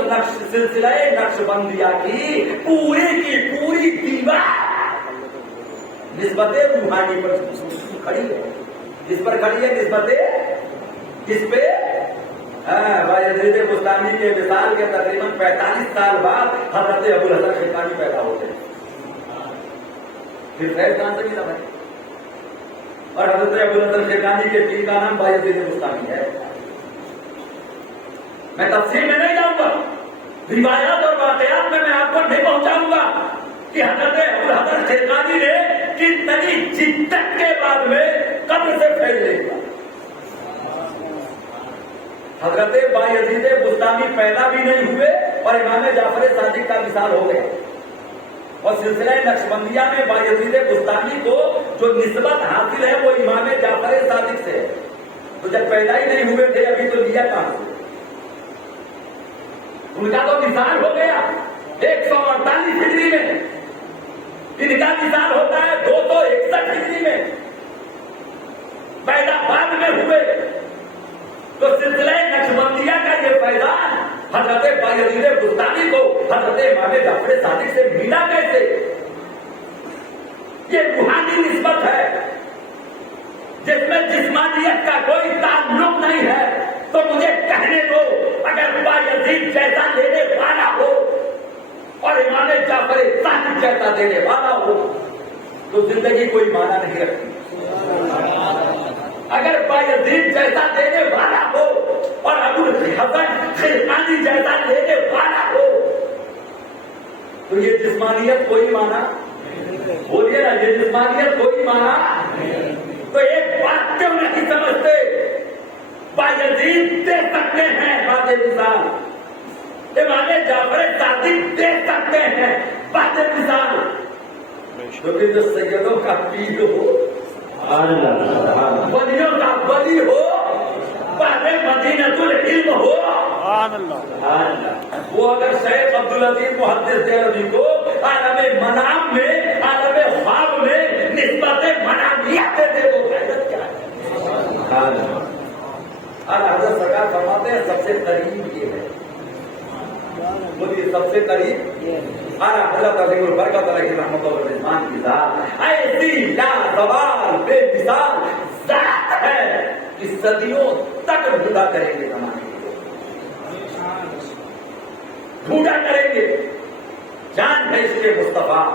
سلسلہ نقش بندیہ کی پوری دیوار نسبت روحانی پر کھڑی ہے. جس پر کھڑی ہے نسبت اس پہ بایزید بستانی کے وصال کے تقریباً 45 سال بعد حضرت ابو الحسن خرقانی پیدا ہوتے ہیں. پھر خیر کہاں سے ملا بھائی؟ اور حضرت ابو الحسن خرقانی کے پیر کا نام بایزید بستانی ہے. میں تفصیل میں نہیں جاؤں گا، روایات اور واقعات میں آپ کو نہیں پہنچاؤں گا کہ حضرت ابو الحسن خرقانی نے کتنی جدت کے بعد میں قبر سے پھیل لیا. حضرت بایزید بستانی پیدا بھی نہیں ہوئے اور امام جعفر صادق کا مثال ہو گئے. اور سلسلہ نقشبندیہ میں بایزید بستانی کو جو نسبت حاصل ہے وہ امام جعفر صادق سے ہے. تو جب پیدا ہی نہیں ہوئے تھے ابھی تو لیا کہاں سے؟ ان کا تو مثال ہو گیا 148 ہجری میں، ان کا مثال ہوتا ہے 261 ہجری میں، پیدا بعد میں ہوئے. تو سلسلہ نقشبندیہ کا یہ فیضان حضرت بایزید بستانی کو حضرت امام جعفر صادق سے ملا کیسے؟ یہ روحانی نسبت ہے. جس میں جسمانیت کا کوئی تعلق نہیں ہے، تو مجھے کہنے دو اگر بایزید جیسا لینے والا ہو اور امام جعفر صادق جیسا دینے والا ہو تو زندگی کوئی معنی نہیں رکھتی۔ اگر بایزید جیسا دینے والا ہو اور ابو الحسن خلقانی جیسا لینے والا ہو تو یہ جسمانیت کوئی معنی، بولیے نا، یہ جسمانیت کوئی معنی۔ تو ایک بات کیوں نہیں سمجھتے؟ بایزید دے سکتے ہیں بات مثال، امام جعفر صادق دے سکتے ہیں بات مثال، کیونکہ جو سیدوں کا پیر ہو، ولیوں کا ولی ہو، بعد مدینۃ العلم ہو، وہ اگر شیخ عبدالعزیز محدث دہلوی کو عالم منام میں، عالم خواب میں نسبت منامیت دے تو فائدہ کیا ہے؟ اور حضرت سرکار فرماتے ہیں سب سے قریب یہ ہے، بولیے سب سے قریب حضرت عظیم البرکت علیہ رحمۃ اللہ رضوان کی ذات ایسی لازوال بے مثال ذات ہے کہ صدیوں تک ڈھونڈا کریں گے زمانے کے لوگ، ڈھونڈا کریں گے۔ جان ہے اس کے مصطفیٰ،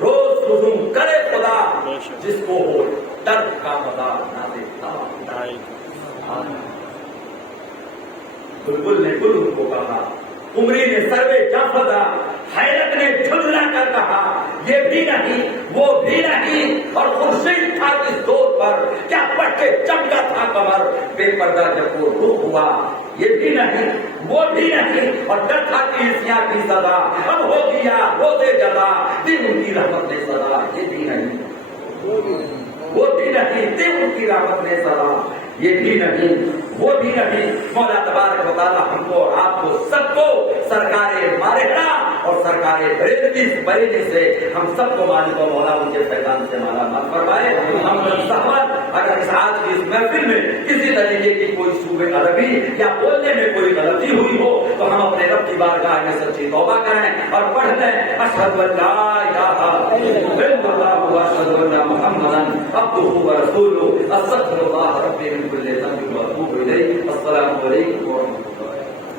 روز رجوع کرے خدا، جس کو ہو درد کا مزہ نہ دیکھتا۔ بلبل نے گل ان کو کہا، عمری نے سروے جافدہ، حیرت نے جھنجھلا کر کہا یہ بھی نہیں وہ بھی نہیں، اور خورشید تھا کس دور پر، کیا پڑھ کے چمکا تھا کمر، بے پردہ جب وہ رخ ہوا یہ بھی نہیں وہ بھی نہیں، اور ڈر تھا کہ عیسیاں کی سزا، اب ہو گیا روزے جزا، دن ان کی رحمت نے سزا، یہ بھی نہیں وہ بھی نہیں، دن ان کی رحمت نے سزا، یہ بھی نہیں وہ بھی نہیں۔ مولا تبارک و تعالیٰ ہم کو اور آپ کو سب کو سرکار مارحہ اور سرکار بریلی سے ہم سب کو مالک و مولا ان کے فیضان سے مالا مال فرمائے۔ ہم صحبت اگر اس آج کی اس محفل میں کسی طریقے کی کوئی سوء ادبی یا بولنے میں کوئی غلطی ہوئی ہو تو ہم اپنے رب کی بارگاہ میں سچی توبہ کریں اور پڑھ لیں اشہد ان لا الہ الا اللہ واشہد ان محمدا عبدہ ورسولہ، استغفر اللہ ربی من کل